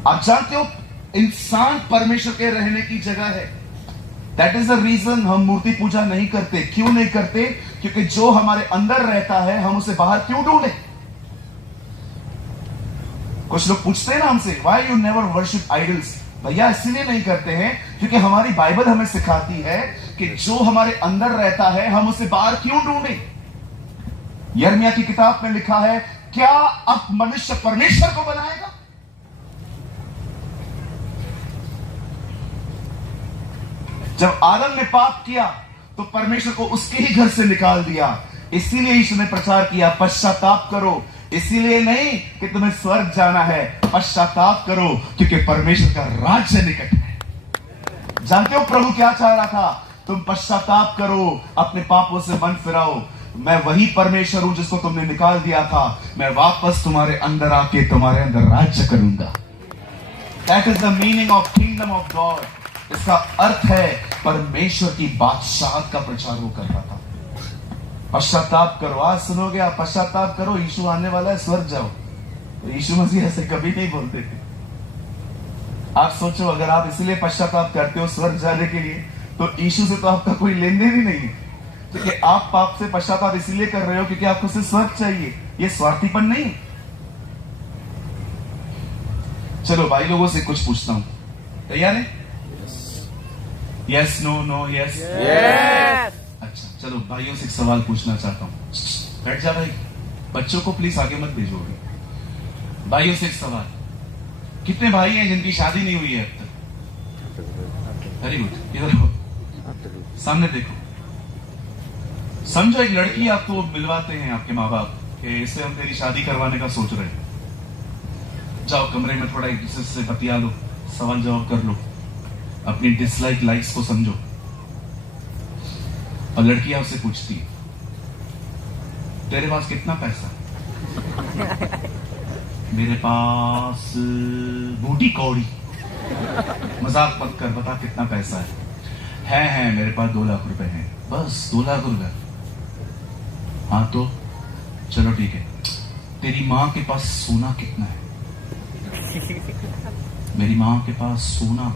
आप जानते हो, इंसान परमेश्वर के रहने की जगह है। दैट इज द रीजन हम मूर्ति पूजा नहीं करते। क्यों नहीं करते? क्योंकि जो हमारे अंदर रहता है हम उसे बाहर क्यों ढूंढे? कुछ लोग पूछते हैं ना हमसे, why you never worship idols? भैया इसलिए नहीं करते हैं क्योंकि हमारी बाइबल हमें सिखाती है कि जो हमारे अंदर रहता है हम उसे बाहर क्यों ढूंढे। यिर्मयाह की किताब में लिखा है, क्या अब मनुष्य परमेश्वर को बनाएगा? जब आदम ने पाप किया तो परमेश्वर को उसके ही घर से निकाल दिया। इसीलिए यीशु ने प्रचार किया, पश्चाताप करो। इसीलिए नहीं कि तुम्हें स्वर्ग जाना है, पश्चाताप करो क्योंकि परमेश्वर का राज्य निकट है। जानते हो प्रभु क्या चाह रहा था? तुम पश्चाताप करो, अपने पापों से मन फिराओ। मैं वही परमेश्वर हूं जिसको तुमने निकाल दिया था। मैं वापस तुम्हारे अंदर आके तुम्हारे अंदर राज्य करूंगा। That is the meaning of kingdom of God. इसका अर्थ है परमेश्वर की बादशाहत का प्रचार वो कर रहा था। पश्चाताप करो। आज सुनोगे आप, पश्चाताप करो, यीशु आने वाला है, स्वर्ग जाओ। तो यीशु मसीह ऐसे कभी नहीं बोलते थे। आप सोचो, अगर आप इसलिए पश्चाताप करते हो स्वर्ग जाने के लिए, तो यीशु से तो आपका कोई लेन देन ही नहीं है। क्योंकि आप पाप से पश्चाताप इसलिए कर रहे हो क्योंकि आपको सिर्फ स्वर्ग चाहिए। ये स्वार्थीपन नहीं। चलो भाई लोगों से कुछ पूछता हूं, तैयार है? यस, नो, नो, यस, अच्छा चलो भाइयों से एक सवाल पूछना चाहता हूं। बैठ जा भाई, बच्चों को प्लीज आगे मत भेजोगे। भाइयों से एक सवाल, कितने भाई हैं जिनकी शादी नहीं हुई है अब तक? Very good. इधर हो, सामने देखो। समझो एक लड़की आपको मिलवाते हैं आपके माँ बाप कि इससे हम तेरी शादी करवाने का सोच रहे हैं। जाओ कमरे में थोड़ा एक दूसरे से बतिया लो, सवाल जवाब कर लो, अपनी डिसलाइक लाइक्स को समझो। और लड़की आपसे पूछती है, तेरे पास कितना पैसा? मेरे पास बूटी कौड़ी। मजाक मत कर, बता कितना पैसा है मेरे पास 2 लाख रुपए हैं। बस 2 लाख रुपए? हाँ तो चलो ठीक है। तेरी माँ के पास सोना कितना है? मेरी माँ के पास सोना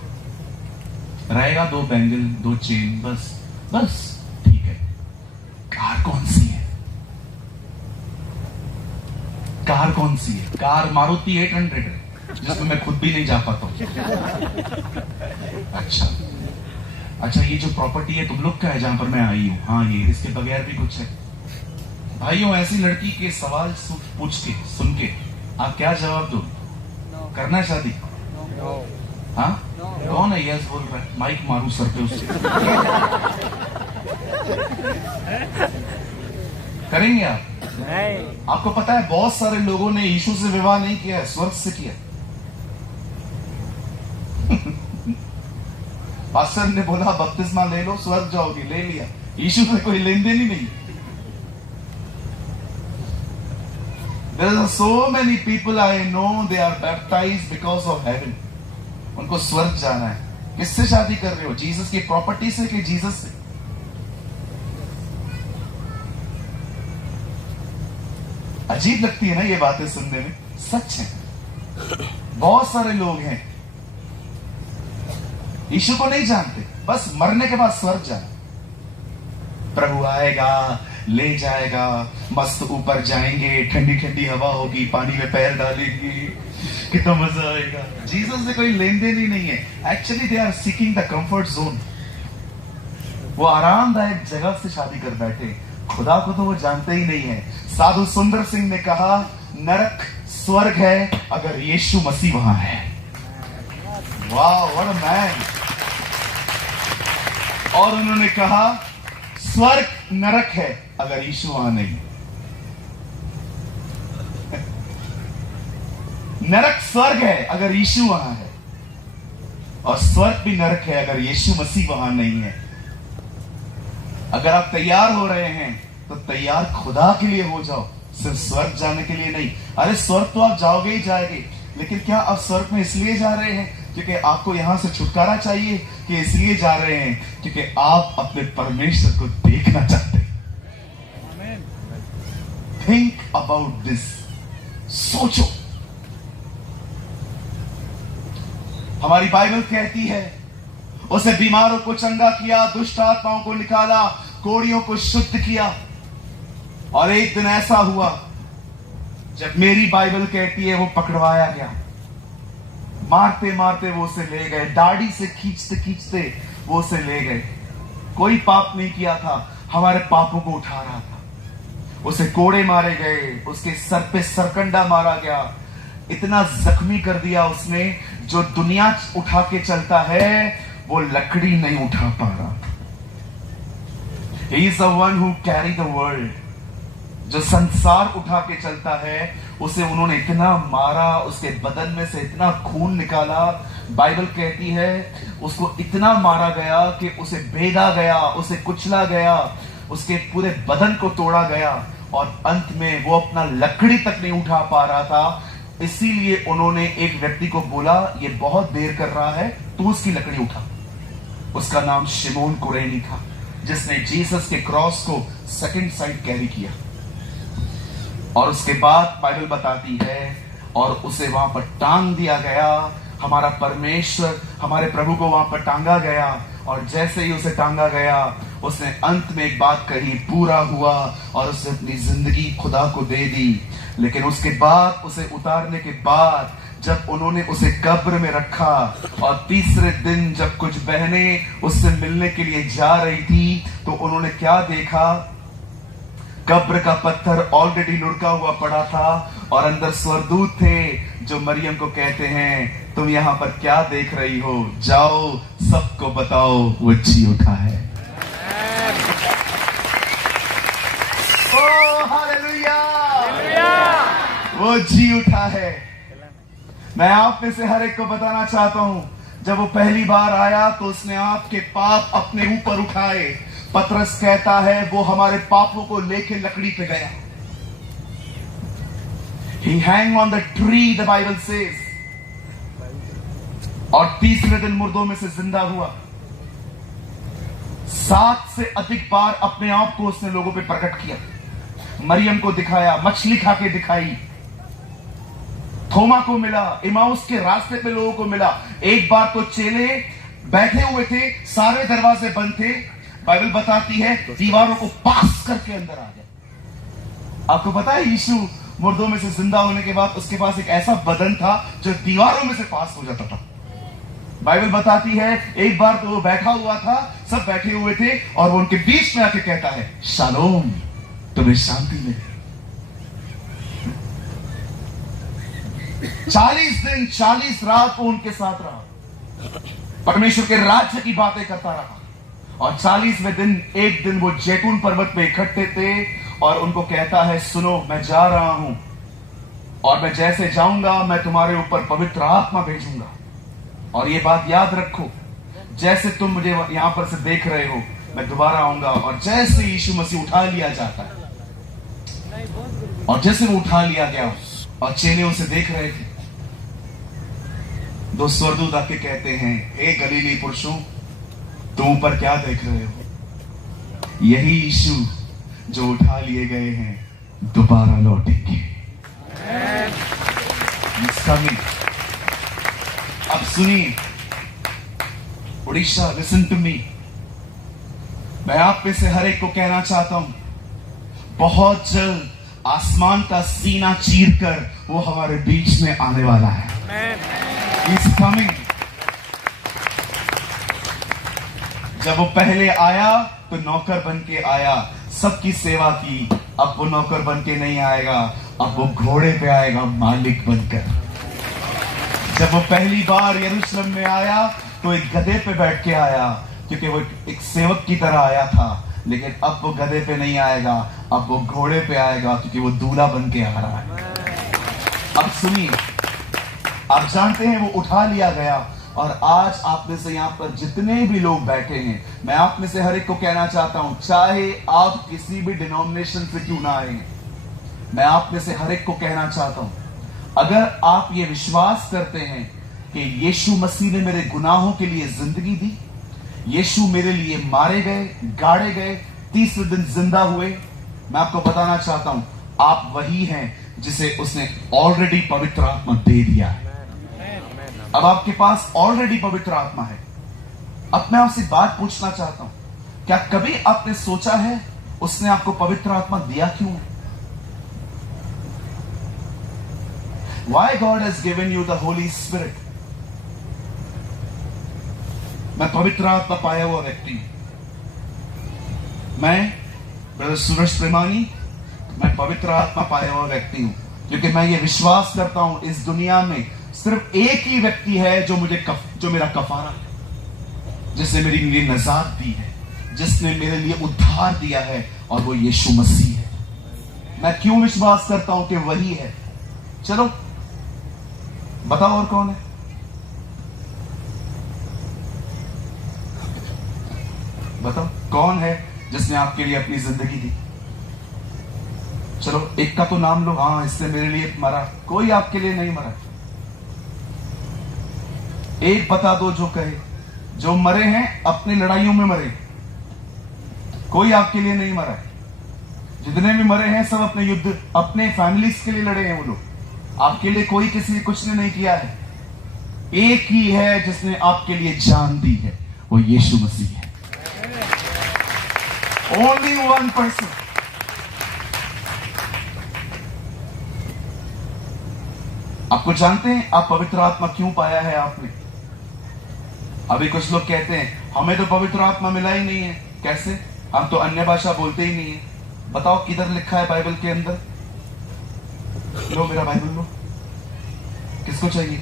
रहेगा 2 बैंगल 2 चेन, बस ठीक है। कार कौन सी है? कार कौन सी है? कार मारुति 800 है, जिसमें मैं खुद भी नहीं जा पाता हूं। अच्छा ये जो प्रॉपर्टी है तुम लोग का है जहां पर मैं आई हूं? हाँ ये, इसके बगैर भी कुछ है? भाइयों ऐसी लड़की के सवाल पूछ के सुन के आप क्या जवाब दो? करना शादी? हाँ? कौन है यस बोल रहा है? माइक मारू सर पे उससे। करेंगे आप? नहीं। आपको पता है बहुत सारे लोगों ने यीशु से विवाह नहीं किया है, स्वर्ग से किया। पास्टर ने बोला बपतिस्मा ले लो स्वर्ग जाओगी, ले लिया। यीशु से कोई लेन देन ही नहीं। There are so many people I know they are baptized because of heaven. उनको स्वर्ग जाना है। किससे शादी कर रहे हो? जीसस की प्रॉपर्टी से कि जीसस से? अजीब लगती है ना ये बातें सुनने में, सच है। बहुत सारे लोग हैं यीशु को नहीं जानते, बस मरने के बाद स्वर्ग जाना। प्रभु आएगा, ले जाएगा, मस्त ऊपर जाएंगे, ठंडी ठंडी हवा होगी, पानी में पैर डालेंगे, कितना मजा आएगा। जीसस से कोई लेन देन ही नहीं है। Actually they are seeking the comfort zone. वो आरामदायक जगह से शादी कर बैठे, खुदा को तो वो जानते ही नहीं है। साधु सुंदर सिंह ने कहा नरक स्वर्ग है अगर यीशु मसीह वहां है। वाह, व्हाट अ मैन। और उन्होंने कहा स्वर्ग नरक है अगर यीशु वहां नहीं। नरक स्वर्ग है अगर यीशु वहां है, और स्वर्ग भी नरक है अगर यीशु मसीह वहां नहीं है। अगर आप तैयार हो रहे हैं तो तैयार खुदा के लिए हो जाओ, सिर्फ स्वर्ग जाने के लिए नहीं। अरे स्वर्ग तो आप जाओगे ही जाएंगे, लेकिन क्या आप स्वर्ग में इसलिए जा रहे हैं क्योंकि आपको यहां से छुटकारा चाहिए, कि इसलिए जा रहे हैं क्योंकि आप अपने परमेश्वर को देखना चाहते हैं? थिंक अबाउट दिस, सोचो। हमारी बाइबल कहती है उसे बीमारों को चंगा किया, दुष्ट आत्माओं को निकाला, कोड़ियों को शुद्ध किया। और एक दिन ऐसा हुआ जब मेरी बाइबल कहती है वो पकड़वाया गया, मारते मारते वो उसे ले गए, दाढ़ी से खींचते खींचते वो उसे ले गए। कोई पाप नहीं किया था, हमारे पापों को उठा रहा था। उसे कोड़े मारे गए, उसके सर पे सरकंडा मारा गया, इतना जख्मी कर दिया उसने। जो दुनिया उठा के चलता है वो लकड़ी नहीं उठा पा रहा। He is the one who carry the world. जो संसार उठा के चलता है उसे उन्होंने इतना मारा, उसके बदन में से इतना खून निकाला। बाइबल कहती है उसको इतना मारा गया कि उसे बेधा गया, उसे कुचला गया, उसके पूरे बदन को तोड़ा गया और अंत में वो अपना लकड़ी तक नहीं उठा पा रहा था। इसीलिए उन्होंने एक व्यक्ति को बोला ये बहुत देर कर रहा है, तू उसकी लकड़ी उठा। उसका नाम शिमोन कुरेनी था, जिसने जीसस के क्रॉस को सेकंड साइड कैरी किया। और उसके बाद बाइबल बताती है और उसे वहां पर टांग दिया गया। हमारा परमेश्वर, हमारे प्रभु को वहां पर टांगा गया और जैसे ही उसे टांगा गया उसने अंत में एक बात कही, पूरा हुआ, और उसने अपनी जिंदगी खुदा को दे दी। लेकिन उसके बाद उसे उतारने के बाद जब उन्होंने उसे कब्र में रखा और तीसरे दिन जब कुछ बहनें उससे मिलने के लिए जा रही थी तो उन्होंने क्या देखा, कब्र का पत्थर ऑलरेडी लुढ़का हुआ पड़ा था और अंदर स्वर्गदूत थे जो मरियम को कहते हैं तुम यहां पर क्या देख रही हो, जाओ सबको बताओ वो जी उठा है। ओ हालेलुया, वो जी उठा है। मैं आप में से हर एक को बताना चाहता हूं, जब वो पहली बार आया तो उसने आपके पाप अपने ऊपर उठाए। पतरस कहता है वो हमारे पापों को लेके लकड़ी पे गया। He hang on the tree, the Bible says. और तीसरे दिन मुर्दों में से जिंदा हुआ। 7 से अधिक बार अपने आप को उसने लोगों पे प्रकट किया, मरियम को दिखाया, मछली खा के दिखाई, थोमा को मिला, इमाउस के रास्ते पे लोगों को मिला। एक बार तो चेले बैठे हुए थे, सारे दरवाजे बंद थे, बाइबल बताती है दीवारों को पास करके अंदर आ गए। आपको पता है यीशु मुर्दों में से जिंदा होने के बाद उसके पास एक ऐसा बदन था जो दीवारों में से पास हो जाता था। बाइबल बताती है एक बार तो वो बैठा हुआ था, सब बैठे हुए थे और वो उनके बीच में आके कहता है शालोम, तुम्हें शांति मिले। 40 दिन 40 रात वो उनके साथ रहा, परमेश्वर के राज्य की बातें करता रहा। और 40वें दिन एक दिन वो जैतून पर्वत पे इकट्ठे थे और उनको कहता है सुनो, मैं जा रहा हूं और मैं जैसे जाऊंगा मैं तुम्हारे ऊपर पवित्र आत्मा भेजूंगा। और ये बात याद रखो, जैसे तुम मुझे यहां पर से देख रहे हो मैं दोबारा आऊंगा। और जैसे यीशु मसीह उठा लिया जाता है और जैसे वो उठा लिया गया और चेले उसे देख रहे थे, 2 स्वर्गदूत आके कहते हैं हे गलीली पुरुषों, तुम ऊपर क्या देख रहे हो? यही यीशु जो उठा लिए गए हैं दोबारा लौटेंगे। अब सुनिए उड़ीसा, लिसन टू मी। मैं आप में से हर एक को कहना चाहता हूं, बहुत जल्द आसमान का सीना चीरकर वो हमारे बीच में आने वाला है। He's coming। जब वो पहले आया तो नौकर बन के आया, सबकी सेवा की। अब वो नौकर बन के नहीं आएगा, अब वो घोड़े पे आएगा मालिक बनकर। जब वो पहली बार यरूशलेम में आया तो एक गधे पे बैठ के आया, क्योंकि वो एक सेवक की तरह आया था। लेकिन अब वो गधे पे नहीं आएगा, अब वो घोड़े पे आएगा, क्योंकि वो दूल्हा बन के आ रहा है। अब सुनिए, आप जानते हैं वो उठा लिया गया। और आज आप में से यहां पर जितने भी लोग बैठे हैं, मैं आप में से हर एक को कहना चाहता हूं, चाहे आप किसी भी डिनोमिनेशन से क्यों ना आए, मैं आप में से हर एक को कहना चाहता हूं, अगर आप ये विश्वास करते हैं कि यीशु मसीह ने मेरे गुनाहों के लिए जिंदगी दी, यीशु मेरे लिए मारे गए, गाड़े गए, तीसरे दिन जिंदा हुए, मैं आपको बताना चाहता हूं आप वही हैं जिसे उसने ऑलरेडी पवित्र आत्मा दे दिया है। अब आपके पास ऑलरेडी पवित्र आत्मा है। अब मैं आपसे बात पूछना चाहता हूं, क्या कभी आपने सोचा है उसने आपको पवित्र आत्मा दिया क्यों? Why God has given you the Holy Spirit? मैं पवित्र आत्मा पाया हुआ व्यक्ति हूं। मैं ब्रदर सूरज प्रेमानी, मैं पवित्र आत्मा पाया हुआ व्यक्ति हूं, क्योंकि मैं ये विश्वास करता हूं इस दुनिया में सिर्फ एक ही व्यक्ति है जो मेरा कफारा है, जिसने मेरे लिए नजात दी है, जिसने मेरे लिए उद्धार दिया है, और वो यीशु मसीह है। मैं क्यों विश्वास करता हूं कि वही है? चलो बताओ और कौन है? बताओ कौन है जिसने आपके लिए अपनी जिंदगी दी? चलो एक का तो नाम लो। हाँ, इसने मेरे लिए मरा। कोई आपके लिए नहीं मरा। एक बता दो जो कहे। जो मरे हैं अपनी लड़ाइयों में मरे, कोई आपके लिए नहीं मरा है। जितने भी मरे हैं सब अपने युद्ध, अपने फैमिलीज के लिए लड़े हैं वो लोग। आपके लिए कोई किसी ने कुछ नहीं किया है। एक ही है जिसने आपके लिए जान दी है, वो यीशु मसीह है। Only one person. आपको जानते हैं आप पवित्र आत्मा क्यों पाया है आपने? अभी कुछ लोग कहते हैं हमें तो पवित्र आत्मा मिला ही नहीं है। कैसे? हम तो अन्य भाषा बोलते ही नहीं है। बताओ किधर लिखा है बाइबल के अंदर? लो मेरा बाइबल लो। किसको चाहिए?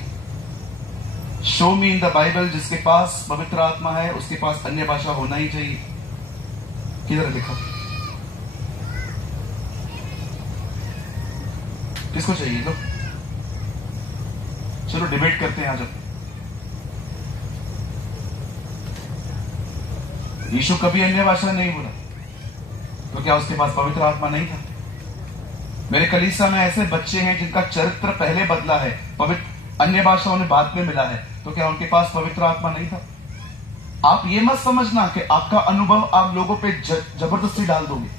Show me in the Bible जिसके पास पवित्र आत्मा है उसके पास अन्य भाषा होना ही चाहिए। किधर लिखा? किसको चाहिए? लो चलो डिबेट करते हैं। आज यीशु कभी अन्य भाषा नहीं बोला, तो क्या उसके पास पवित्र आत्मा नहीं था? मेरे कलीसिया में ऐसे बच्चे हैं जिनका चरित्र पहले बदला है, पवित्र अन्य भाषाओं ने बाद में मिला है, तो क्या उनके पास पवित्र आत्मा नहीं था? आप ये मत समझना कि आपका अनुभव आप लोगों पे जबरदस्ती डाल दोगे।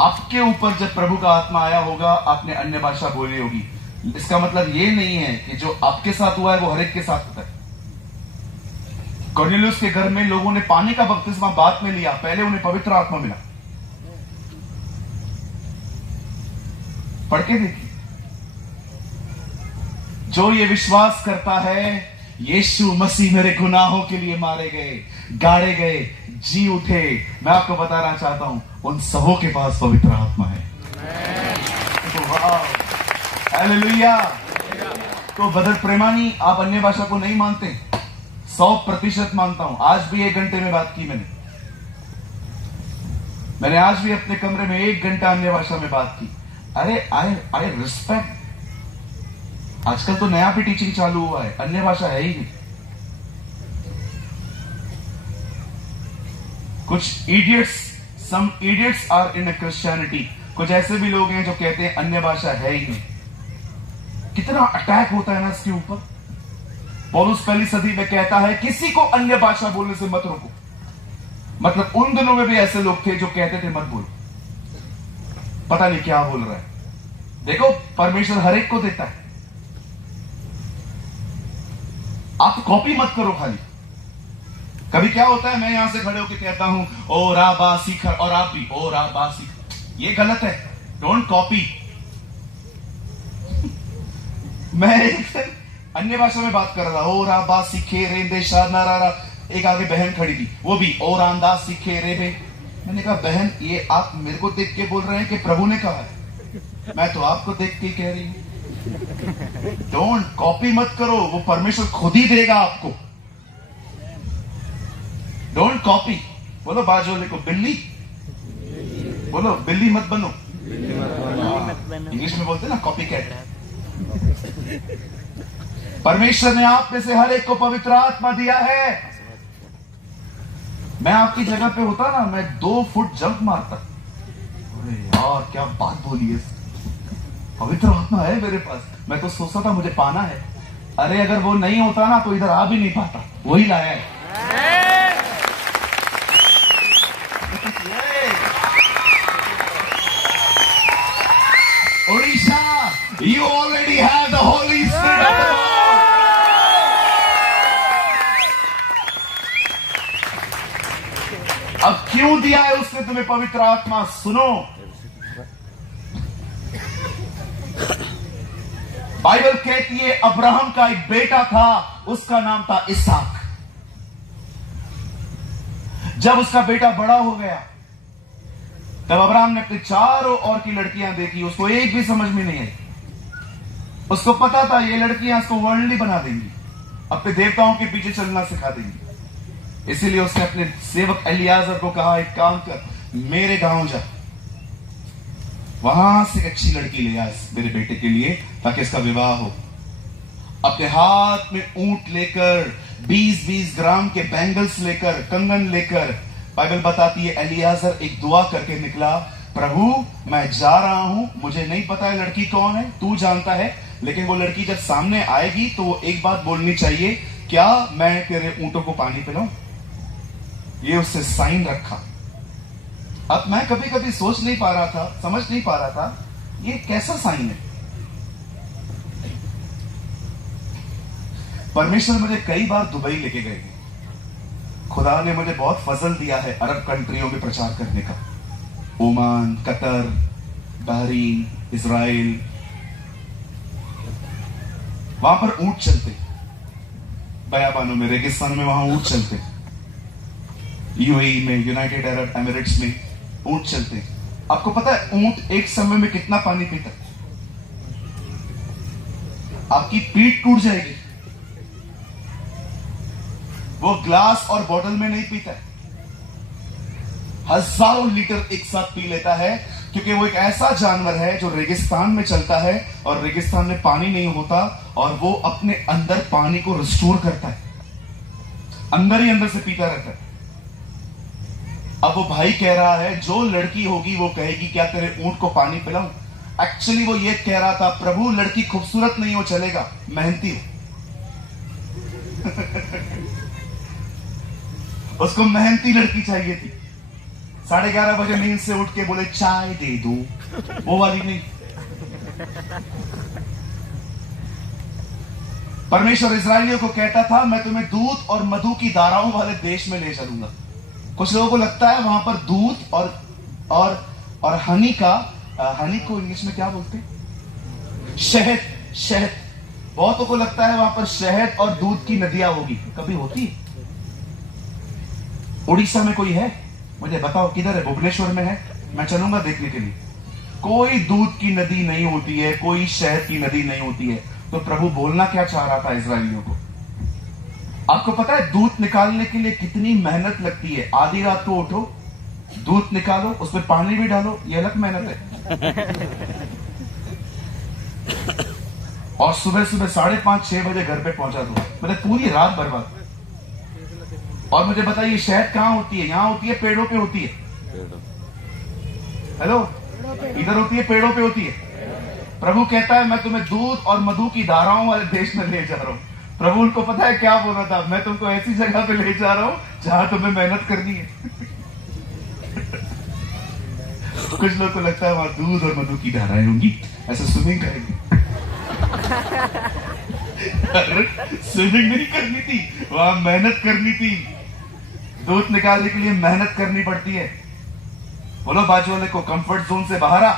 आपके ऊपर जब प्रभु का आत्मा आया होगा, आपने अन्य भाषा बोली होगी। इसका मतलब ये नहीं है कि जो आपके साथ हुआ है वो हर एक के साथ होता है। कॉर्नेलियस के घर में लोगों ने पानी का बपतिस्मा बाद में लिया, पहले उन्हें पवित्र आत्मा मिला। पढ़ के देखिए। जो ये विश्वास करता है यीशु मसीह मेरे गुनाहों के लिए मारे गए, गाड़े गए, जी उठे, मैं आपको बताना चाहता हूं उन सबों के पास पवित्र आत्मा है। हालेलुया। तो ब्रदर प्रेमानी, आप अन्य भाषा को नहीं मानते? 100% मानता हूं। आज भी 1 घंटे में बात की मैंने आज भी अपने कमरे में 1 घंटा अन्य भाषा में बात की। अरे आई रिस्पेक्ट। आजकल तो नया भी टीचिंग चालू हुआ है, अन्य भाषा है ही नहीं। कुछ सम इडियट्स आर इन क्रिश्चियनिटी। कुछ ऐसे भी लोग हैं जो कहते हैं अन्य भाषा है ही नहीं। कितना अटैक होता है ना इसके ऊपर। पौलुस पहली सदी में कहता है किसी को अन्य भाषा बोलने से मत रोको। मतलब उन दिनों में भी ऐसे लोग थे जो कहते थे मत बोलो, पता नहीं क्या बोल रहा है। देखो परमेश्वर हर एक को देता है, आप कॉपी मत करो खाली। कभी क्या होता है, मैं यहां से खड़े होकर कहता हूं ओ रा बा सीखर, और आप भी ओ रा बा सीखर। ये गलत है। Don't copy. मैं एक अन्य भाषा में बात कर रहा था, ओ रा बा सीखे रे दे शा ना रा रा। एक आगे बहन खड़ी थी, वो भी ओ रामदास सीखे रे बे। मैंने कहा बहन ये आप मेरे को देख के बोल रहे हैं कि प्रभु ने कहा है? मैं तो आपको देख के कह रही हूं। डोंट कॉपी मत करो, वो परमेश्वर खुद ही देगा आपको। Don't copy. बोलो बाजोले को बिल्ली, बोलो बिल्ली मत बनो। इंग्लिश में बोलते ना कॉपी कैट। परमेश्वर ने आप में से हर एक को पवित्र आत्मा दिया है। मैं आपकी जगह पे होता ना, मैं 2 फुट जंप मारता। अरे यार क्या बात बोली है, पवित्र आत्मा है मेरे पास। मैं तो सोचता था मुझे पाना है। अरे अगर वो नहीं होता ना तो इधर आ भी नहीं पाता, वही लाया है। Orissa, you already have the Holy Spirit of the Lord. अब क्यों दिया है उसने तुम्हें पवित्र आत्मा? सुनो, बाइबल कहती है अब्राहम का एक बेटा था, उसका नाम था इसहाक। जब उसका बेटा बड़ा हो गया तब अब्राहम ने अपने चारों ओर की लड़कियां देखी, उसको एक भी समझ में नहीं आई। उसको पता था ये लड़कियां इसको वर्ल्डली बना देंगी, अपने देवताओं के पीछे चलना सिखा देंगी। इसीलिए उसने अपने सेवक एलियाजर को कहा, एक काम कर, मेरे गांव जा, वहां से अच्छी लड़की ले आ मेरे बेटे के लिए, ताकि इसका विवाह हो। अपने हाथ में ऊंट लेकर, 20-20 ग्राम के बैंगल्स लेकर, कंगन लेकर, बाइबल बताती है एलियाजर एक दुआ करके निकला, प्रभु मैं जा रहा हूं, मुझे नहीं पता है लड़की कौन है, तू जानता है, लेकिन वो लड़की जब सामने आएगी तो वो एक बात बोलनी चाहिए, क्या मैं तेरे ऊंटों को पानी पिलाऊं? ये उससे साइन रखा। अब मैं कभी कभी सोच नहीं पा रहा था, समझ नहीं पा रहा था, ये कैसा साइन है? परमेश्वर मुझे कई बार दुबई लेके गए, खुदा ने मुझे बहुत फजल दिया है अरब कंट्रियों में प्रचार करने का, ओमान, कतर, बहरीन, इजराइल। वहां पर ऊंट चलते, बयाबानों में, रेगिस्तान में वहां ऊंट चलते, यूएई में, यूनाइटेड अरब एमिरेट्स में ऊंट चलते। आपको पता है ऊंट एक समय में कितना पानी पीता? आपकी पीठ टूट जाएगी। वो ग्लास और बोतल में नहीं पीता है, हजारों लीटर एक साथ पी लेता है, क्योंकि वो एक ऐसा जानवर है जो रेगिस्तान में चलता है और रेगिस्तान में पानी नहीं होता, और वो अपने अंदर पानी को रिस्टोर करता है, अंदर ही अंदर से पीता रहता है। अब वो भाई कह रहा है जो लड़की होगी वो कहेगी क्या तेरे ऊंट को पानी पिलाऊं? एक्चुअली वो ये कह रहा था, प्रभु लड़की खूबसूरत नहीं हो चलेगा, मेहनती हो। उसको मेहनती लड़की चाहिए थी। 11:30 बजे नींद से उठ के बोले चाय दे दो, वो वाली नहीं। परमेश्वर इस्राएलियों को कहता था मैं तुम्हें दूध और मधु की धाराओं वाले देश में ले चलूंगा। कुछ लोगों को लगता है वहां पर दूध और हनी का, हनी को इंग्लिश में क्या बोलते हैं? शहद। बहुतों को लगता है वहां पर शहद और दूध की नदियां होगी, कभी होती है? उड़ीसा में कोई है? मुझे बताओ किधर है? भुवनेश्वर में है, मैं चलूंगा देखने के लिए। कोई दूध की नदी नहीं होती है, कोई शहद की नदी नहीं होती है। तो प्रभु बोलना क्या चाह रहा था इस्राएलियों को? आपको पता है दूध निकालने के लिए कितनी मेहनत लगती है? आधी रात को उठो, दूध निकालो, उसमें पानी भी डालो, ये अलग मेहनत है। और सुबह 5:30-6 बजे घर पे पहुंचा दो, मतलब पूरी रात बर्बाद। और मुझे बताइए शहद कहां होती है? यहां होती है, पेड़ों पे होती है। हेलो, इधर होती है, पेड़ों पे होती है। प्रभु कहता है मैं तुम्हें दूध और मधु की धाराओं वाले देश में ले जा रहा हूं। प्रभु उनको पता है क्या बोला था, मैं तुमको ऐसी जगह पे ले जा रहा हूं जहां तुम्हें मेहनत करनी है। कुछ लोग को लगता है वहां दूध और मधु की धाराएं होंगी, ऐसे स्विमिंग करेंगे। स्विमिंग नहीं करनी थी, वहां मेहनत करनी थी। दूध निकालने के लिए मेहनत करनी पड़ती है। बोलो बाजू वाले को, कंफर्ट जोन से बाहर आ।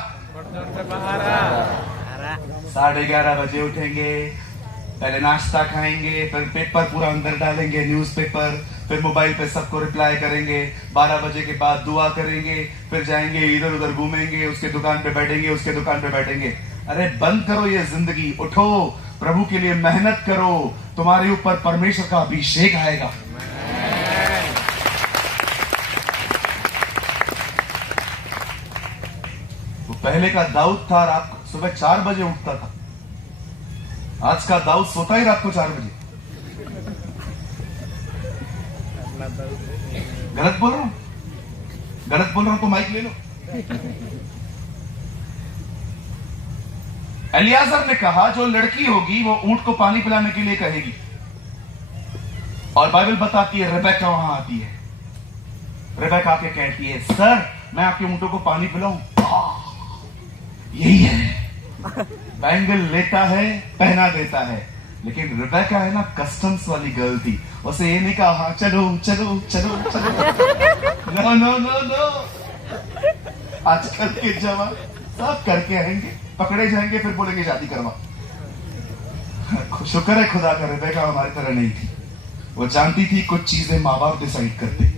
11:30 बजे उठेंगे, पहले नाश्ता खाएंगे, फिर पेपर पूरा अंदर डालेंगे, न्यूज़पेपर, फिर मोबाइल पे सबको रिप्लाई करेंगे, 12 बजे के बाद दुआ करेंगे, फिर जाएंगे इधर उधर घूमेंगे, उसके दुकान पे बैठेंगे, उसके दुकान पे बैठेंगे। अरे बंद करो ये जिंदगी, उठो, प्रभु के लिए मेहनत करो, तुम्हारे ऊपर परमेश्वर का अभिषेक आएगा। वो पहले का दाऊद था, रात को सुबह 4 बजे उठता था। आज का दाऊद सोता ही रात को 4 बजे। गलत बोल रहा हूं? गलत बोल रहा हूं तो माइक ले लो। एलियाजर ने कहा जो लड़की होगी वो ऊंट को पानी पिलाने के लिए कहेगी। और बाइबल बताती है रेबेका वहां आती है। रेबेका आके कहती है सर मैं आपके ऊंटों को पानी पिलाऊं? यही है बैंगल लेता है, पहना देता है। लेकिन रिबेका है ना, कस्टम्स वाली गर्ल थी। उसे ये नहीं कहा हाँ चलो चलो चलो चलो, नो नो नो नो। आजकल के जवान सब करके आएंगे, पकड़े जाएंगे, फिर बोलेंगे शादी करवा। शुक्र है खुदा का, रिबेका हमारी तरह नहीं थी। वो जानती थी कुछ चीजें माँ बाप डिसाइड करते।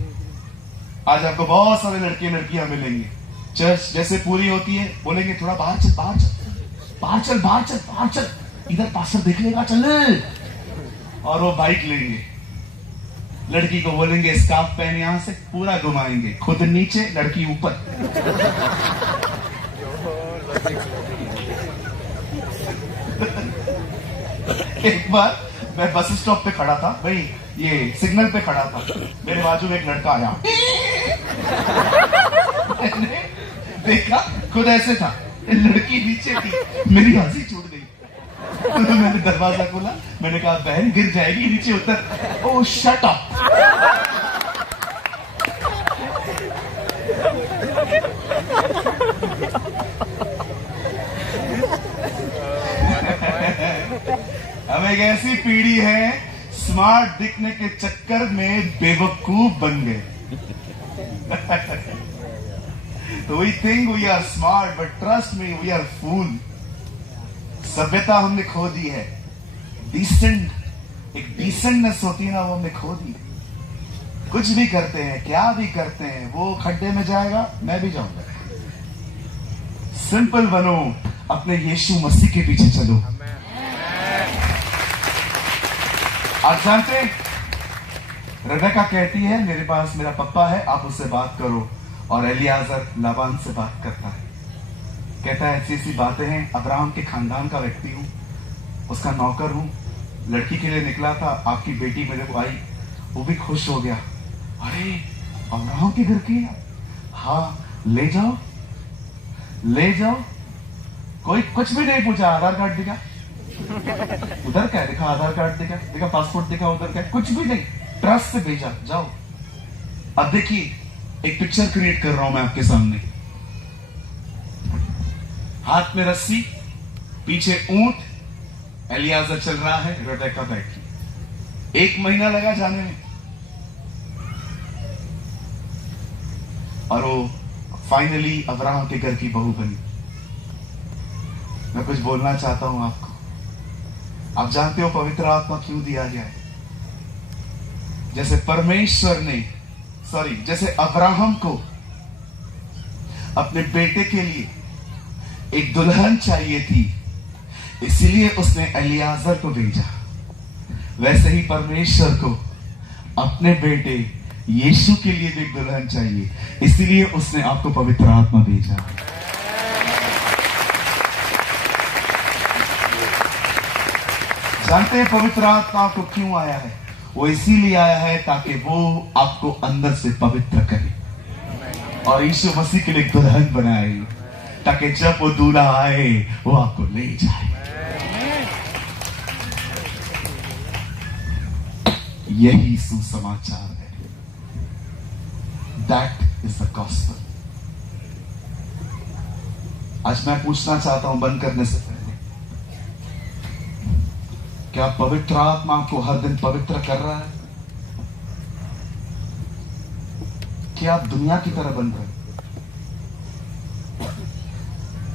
आज आपको बहुत सारे लड़के लड़कियां मिलेंगे, चर्च जैसे पूरी होती है बोलेंगे थोड़ा बाहर चल, बाहर चल, बाहर चल, बाहर चल, बाहर चल, इधर पास्टर देख लेगा, चल। और वो बाइक लेंगे, लड़की को बोलेंगे स्कार्फ पहन, यहां से पूरा घुमाएंगे, खुद नीचे लड़की ऊपर। एक बार मैं बस स्टॉप पे खड़ा था, भाई ये सिग्नल पे खड़ा था, मेरे बाजू में एक लड़का आया। मैंने देखा खुद ऐसे था, लड़की नीचे थी, मेरी हंसी छूट गई। तो मैंने दरवाजा खोला, मैंने कहा बहन गिर जाएगी, नीचे उतर। ओह शट अप। हम एक ऐसी पीढ़ी है, स्मार्ट दिखने के चक्कर में बेवकूफ बन गए। तो we think we are smart, but trust me we are fool. सभ्यता हमने खो दी है, डिसेंट, एक डिसेंटनेस होती है ना, वो हमने खो दी। कुछ भी करते हैं, क्या भी करते हैं, वो खड्डे में जाएगा, मैं भी जाऊंगा। सिंपल बनो, अपने यीशु मसीह के पीछे चलो। आप जानते हैं, रिबेका कहती है मेरे पास मेरा पप्पा है, आप उससे बात करो। और एलियाजर लाबान से बात करता है, कहता है ऐसी ऐसी बातें हैं, अब्राहम के खानदान का व्यक्ति हूं, उसका नौकर हूं, लड़की के लिए निकला था, आपकी बेटी मेरे को आई, वो भी खुश हो गया। अरे अब्राहम के घर की? हाँ ले जाओ ले जाओ। कोई कुछ भी नहीं पूछा, आधार कार्ड दिखा, उधर क्या दिखा, आधार कार्ड दिखा, दिखा पासपोर्ट दिखा, उधर क्या, कुछ भी नहीं, ट्रस्ट से भेजा, जाओ। अब देखिए एक पिक्चर क्रिएट कर रहा हूं मैं आपके सामने। हाथ में रस्सी, पीछे ऊंट, एलियाजर चल रहा है, रिबेका बैठी। 1 महीना लगा जाने में, और वो फाइनली अब्राहम के घर की बहू बनी। मैं कुछ बोलना चाहता हूं आपको। आप जानते हो पवित्र आत्मा क्यों दिया गया है? जैसे परमेश्वर ने जैसे अब्राहम को अपने बेटे के लिए एक दुल्हन चाहिए थी, इसलिए उसने एलियाजर को भेजा, वैसे ही परमेश्वर को अपने बेटे यीशु के लिए भी एक दुल्हन चाहिए, इसलिए उसने आपको पवित्र आत्मा भेजा। जानते हैं पवित्र आत्मा आपको क्यों आया है? वो इसीलिए आया है ताकि वो आपको अंदर से पवित्र करे और यीशु मसीह के लिए एक दुल्हन बनाए, ताकि जब वो दूल्हा आए वो आपको ले जाए। यही सुसमाचार है। That is the gospel. आज मैं पूछना चाहता हूं बंद करने से पहले, क्या पवित्र आत्मा आपको हर दिन पवित्र कर रहा है? क्या आप दुनिया की तरह बन रहे?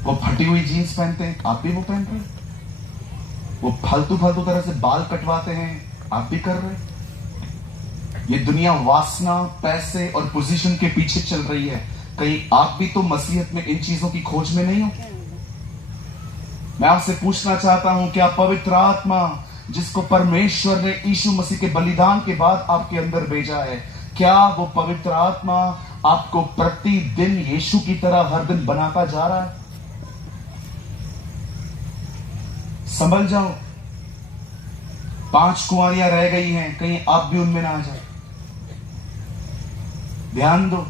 वो फटी हुई जीन्स पहनते हैं, आप भी वो पहन रहे? वो फालतू तरह से बाल कटवाते हैं, आप भी कर रहे? ये दुनिया वासना, पैसे और पोजीशन के पीछे चल रही है, कहीं आप भी तो मसीहत में इन चीजों की खोज में नहीं हो? मैं आपसे पूछना चाहता हूं, क्या पवित्र आत्मा जिसको परमेश्वर ने यीशु मसीह के बलिदान के बाद आपके अंदर भेजा है, क्या वो पवित्र आत्मा आपको प्रतिदिन यीशु की तरह हर दिन बनाता जा रहा है? संभल जाओ, 5 कुंवारियां रह गई हैं, कहीं आप भी उनमें ना आ जाए। ध्यान दो,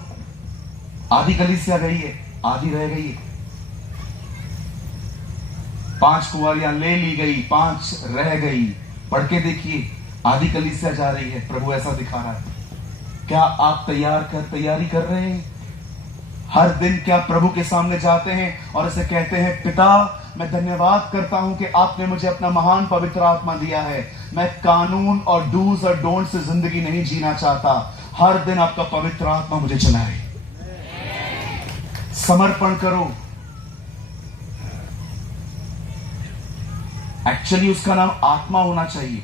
आधी कलीसिया गई है, आधी रह गई है। 5 कुंवारियां ले ली गई, 5 रह गई। पढ़ के देखिए, आधी कलीसिया जा रही है। प्रभु ऐसा दिखा रहा है। क्या आप तैयारी कर रहे हैं? हर दिन क्या प्रभु के सामने जाते हैं और ऐसे कहते हैं, पिता मैं धन्यवाद करता हूं कि आपने मुझे अपना महान पवित्र आत्मा दिया है। मैं कानून और डूज और डोंट से जिंदगी नहीं जीना चाहता। हर दिन आपका पवित्र आत्मा मुझे चलाए। समर्पण करो। एक्चुअली उसका नाम आत्मा होना चाहिए,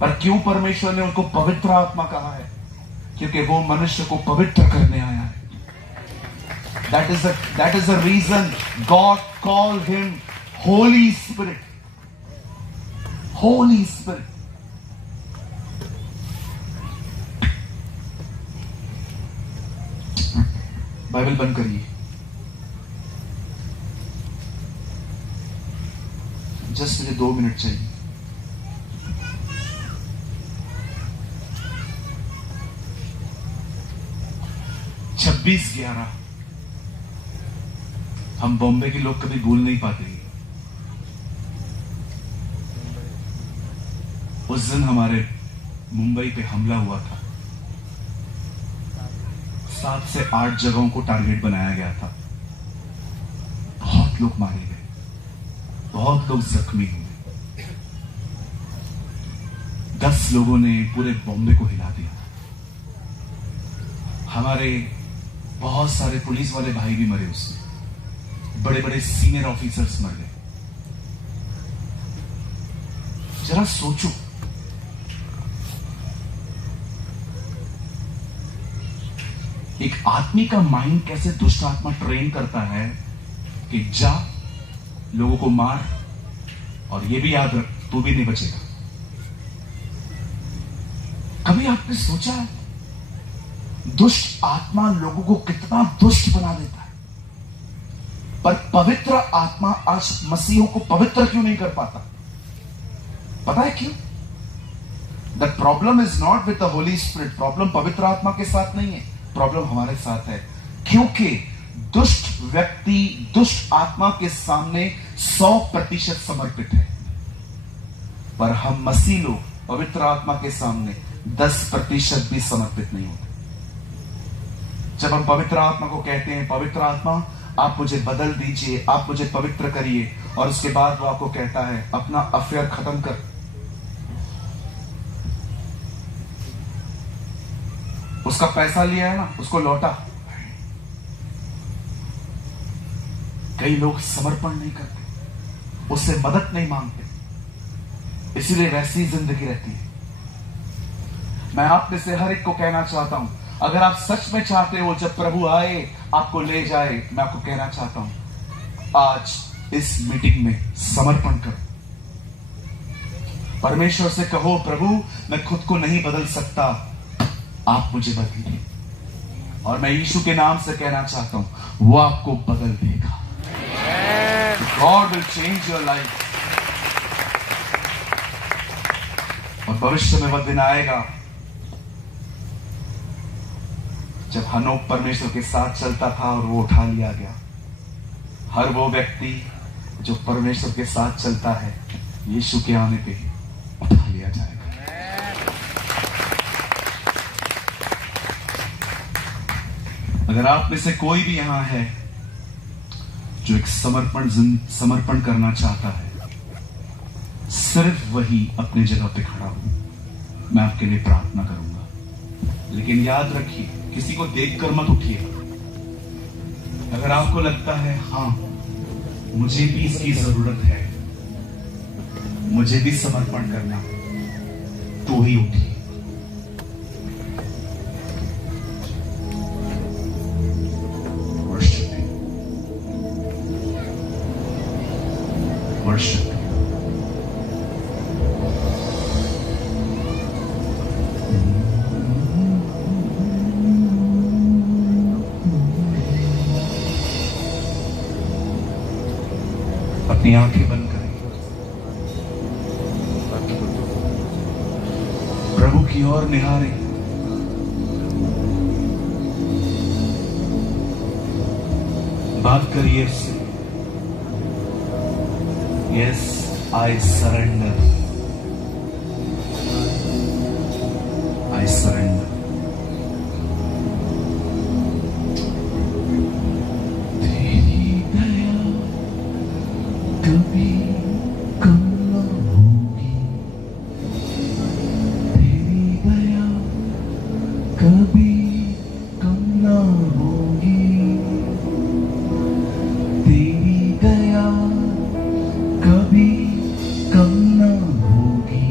पर क्यों परमेश्वर ने उनको पवित्र आत्मा कहा है? क्योंकि वो मनुष्य को पवित्र करने आया है। That is the reason God called him Holy Spirit. Holy Spirit. Bible बंद करिए। जस्ट मुझे 2 मिनट चाहिए। छब्बीस 11 हम बॉम्बे के लोग कभी भूल नहीं पाते। उस दिन हमारे मुंबई पे हमला हुआ था। 7 से 8 जगहों को टारगेट बनाया गया था। बहुत लोग मारे गए, बहुत लोग जख्मी हुए। 10 लोगों ने पूरे बॉम्बे को हिला दिया। हमारे बहुत सारे पुलिस वाले भाई भी मरे उसमें। बड़े बड़े सीनियर ऑफिसर्स मर गए। जरा सोचो, एक आदमी का माइंड कैसे दुष्ट आत्मा ट्रेन करता है कि जा लोगों को मार, और ये भी याद रख तू भी नहीं बचेगा। कभी आपने सोचा दुष्ट आत्मा लोगों को कितना दुष्ट बना देता है? पर पवित्र आत्मा आज मसीहों को पवित्र क्यों नहीं कर पाता? पता है क्यों? The problem is not with the Holi spirit. Problem पवित्र आत्मा के साथ नहीं है, प्रॉब्लम हमारे साथ है। क्योंकि दुष्ट व्यक्ति दुष्ट आत्मा के सामने 100% समर्पित है, पर हम मसीह लोग पवित्र आत्मा के सामने 10% भी समर्पित नहीं होते। जब हम पवित्र आत्मा को कहते हैं, पवित्र आत्मा आप मुझे बदल दीजिए, आप मुझे पवित्र करिए, और उसके बाद वो आपको कहता है अपना अफेयर खत्म कर, उसका पैसा लिया है ना उसको लौटा। कई लोग समर्पण नहीं करते, उससे मदद नहीं मांगते, इसीलिए वैसी जिंदगी रहती है। मैं आप में से हर एक को कहना चाहता हूं, अगर आप सच में चाहते हो जब प्रभु आए आपको ले जाए, मैं आपको कहना चाहता हूं आज इस मीटिंग में समर्पण करो। परमेश्वर से कहो, प्रभु मैं खुद को नहीं बदल सकता, आप मुझे बदलिए। और मैं यीशु के नाम से कहना चाहता हूं वो आपको बदल देगा। God will change your life. और भविष्य में वह दिन आएगा जब हनोक परमेश्वर के साथ चलता था और वो उठा लिया गया। हर वो व्यक्ति जो परमेश्वर के साथ चलता है यीशु के आने पे उठा लिया जाएगा। अगर आप में से कोई भी यहां है जो एक समर्पण करना चाहता है, सिर्फ वही अपनी जगह पे खड़ा हो, मैं आपके लिए प्रार्थना करूंगा। लेकिन याद रखिए, किसी को देखकर मत उठिए। अगर आपको लगता है हां मुझे भी इसकी जरूरत है, मुझे भी समर्पण करना, तो ही उठिए। Worship. अपनी आंखें बंद करें, प्रभु की ओर निहारें। बात करिए उससे। Yes, I surrender. I surrender. दया कभी कम न होगी,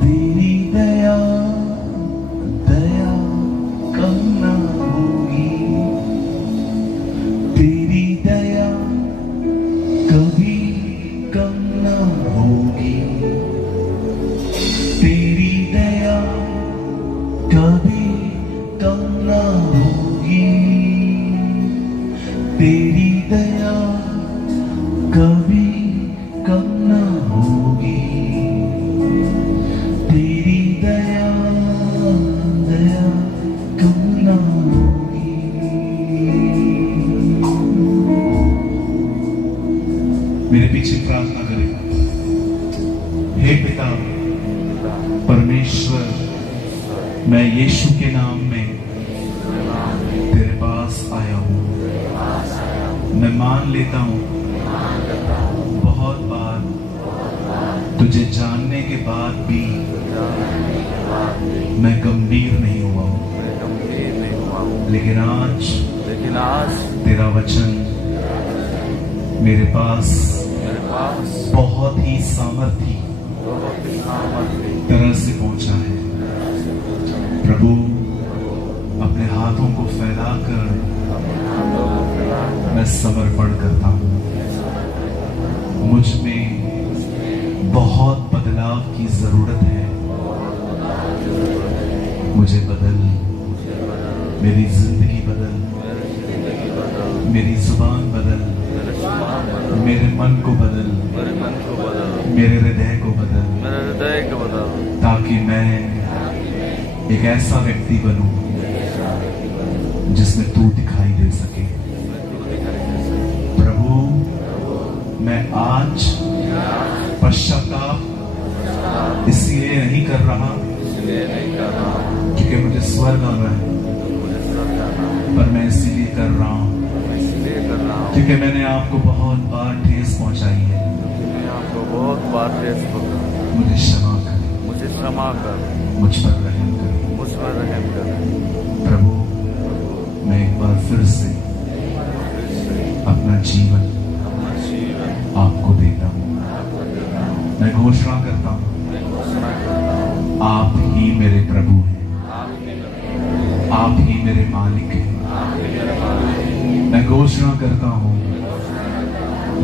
तेरी दया दया कम न होगी, तेरी दया कभी कम न होगी, तेरी दया कभी कम न होगी, तेरी दया कभी कम न होगी, तेरी दया दया कम न होगी। मेरे पीछे प्रार्थना करें। हे पिता परमेश्वर, मैं यीशु के नाम में तेरे पास आया हूँ। मैं मान लेता हूँ बहुत बार तुझे जानने के बाद भी मैं गंभीर नहीं हुआ हूँ, लेकिन आज तेरा वचन मेरे पास बहुत ही सामर्थी तरह से पहुंचा है। प्रभु, अपने हाथों को फैलाकर मैं समर्पण करता हूँ। मुझ में बहुत बदलाव की जरूरत है। मुझे बदल, मेरी जिंदगी बदल, मेरी जुबान बदल, मेरे मन को बदल, मेरे हृदय को बदल, ताकि मैं एक ऐसा व्यक्ति बनूं जिसमें तू दिखाई दे सके। प्रभु, मैं आज पश्चाताप इसलिए नहीं कर रहा क्योंकि मुझे स्वर्ग आना है, पर मैं इसलिए कर रहा हूँ क्योंकि मैंने आपको बहुत बार ठेस पहुंचाई है। मुझे क्षमा कर, मुझ पर रहम कर। प्रभु, मैं एक बार फिर से अपना जीवन आपको देता हूँ। मैं घोषणा करता हूँ, आप ही मेरे प्रभु हैं, आप ही मेरे मालिक हैं। मैं घोषणा करता हूँ,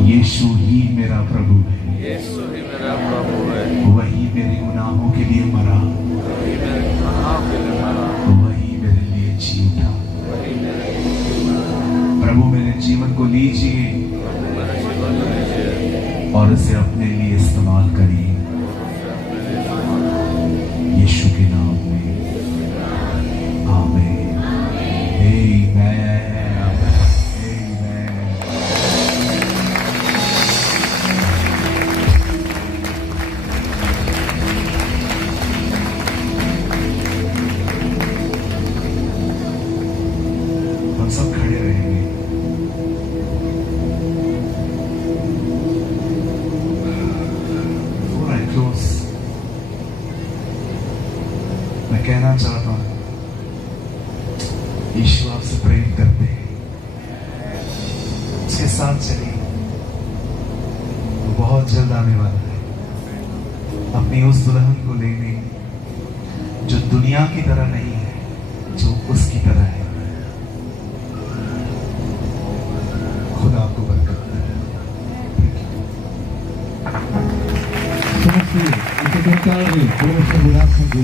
यीशु ही मेरा प्रभु है, वही मेरे गुनाहों के लिए मरा, वही मेरे लिए जी उठा। प्रभु, मेरे जीवन को लीजिए और इसे अपने लिए इस्तेमाल करिए, यीशु के नाम में, आमीन। आमीन। हम सब खड़े रहेंगे। मैं कहना चाहता हूं, यीशु आपसे प्रेम करते हैं, उसके साथ चलिए। वो बहुत जल्द आने वाला है अपनी उस दुल्हन को लेने जो दुनिया की तरह नहीं है, जो उसकी तरह है। खुदा आपको बरकत दे। Somos tú, este cantado, por ese brazo,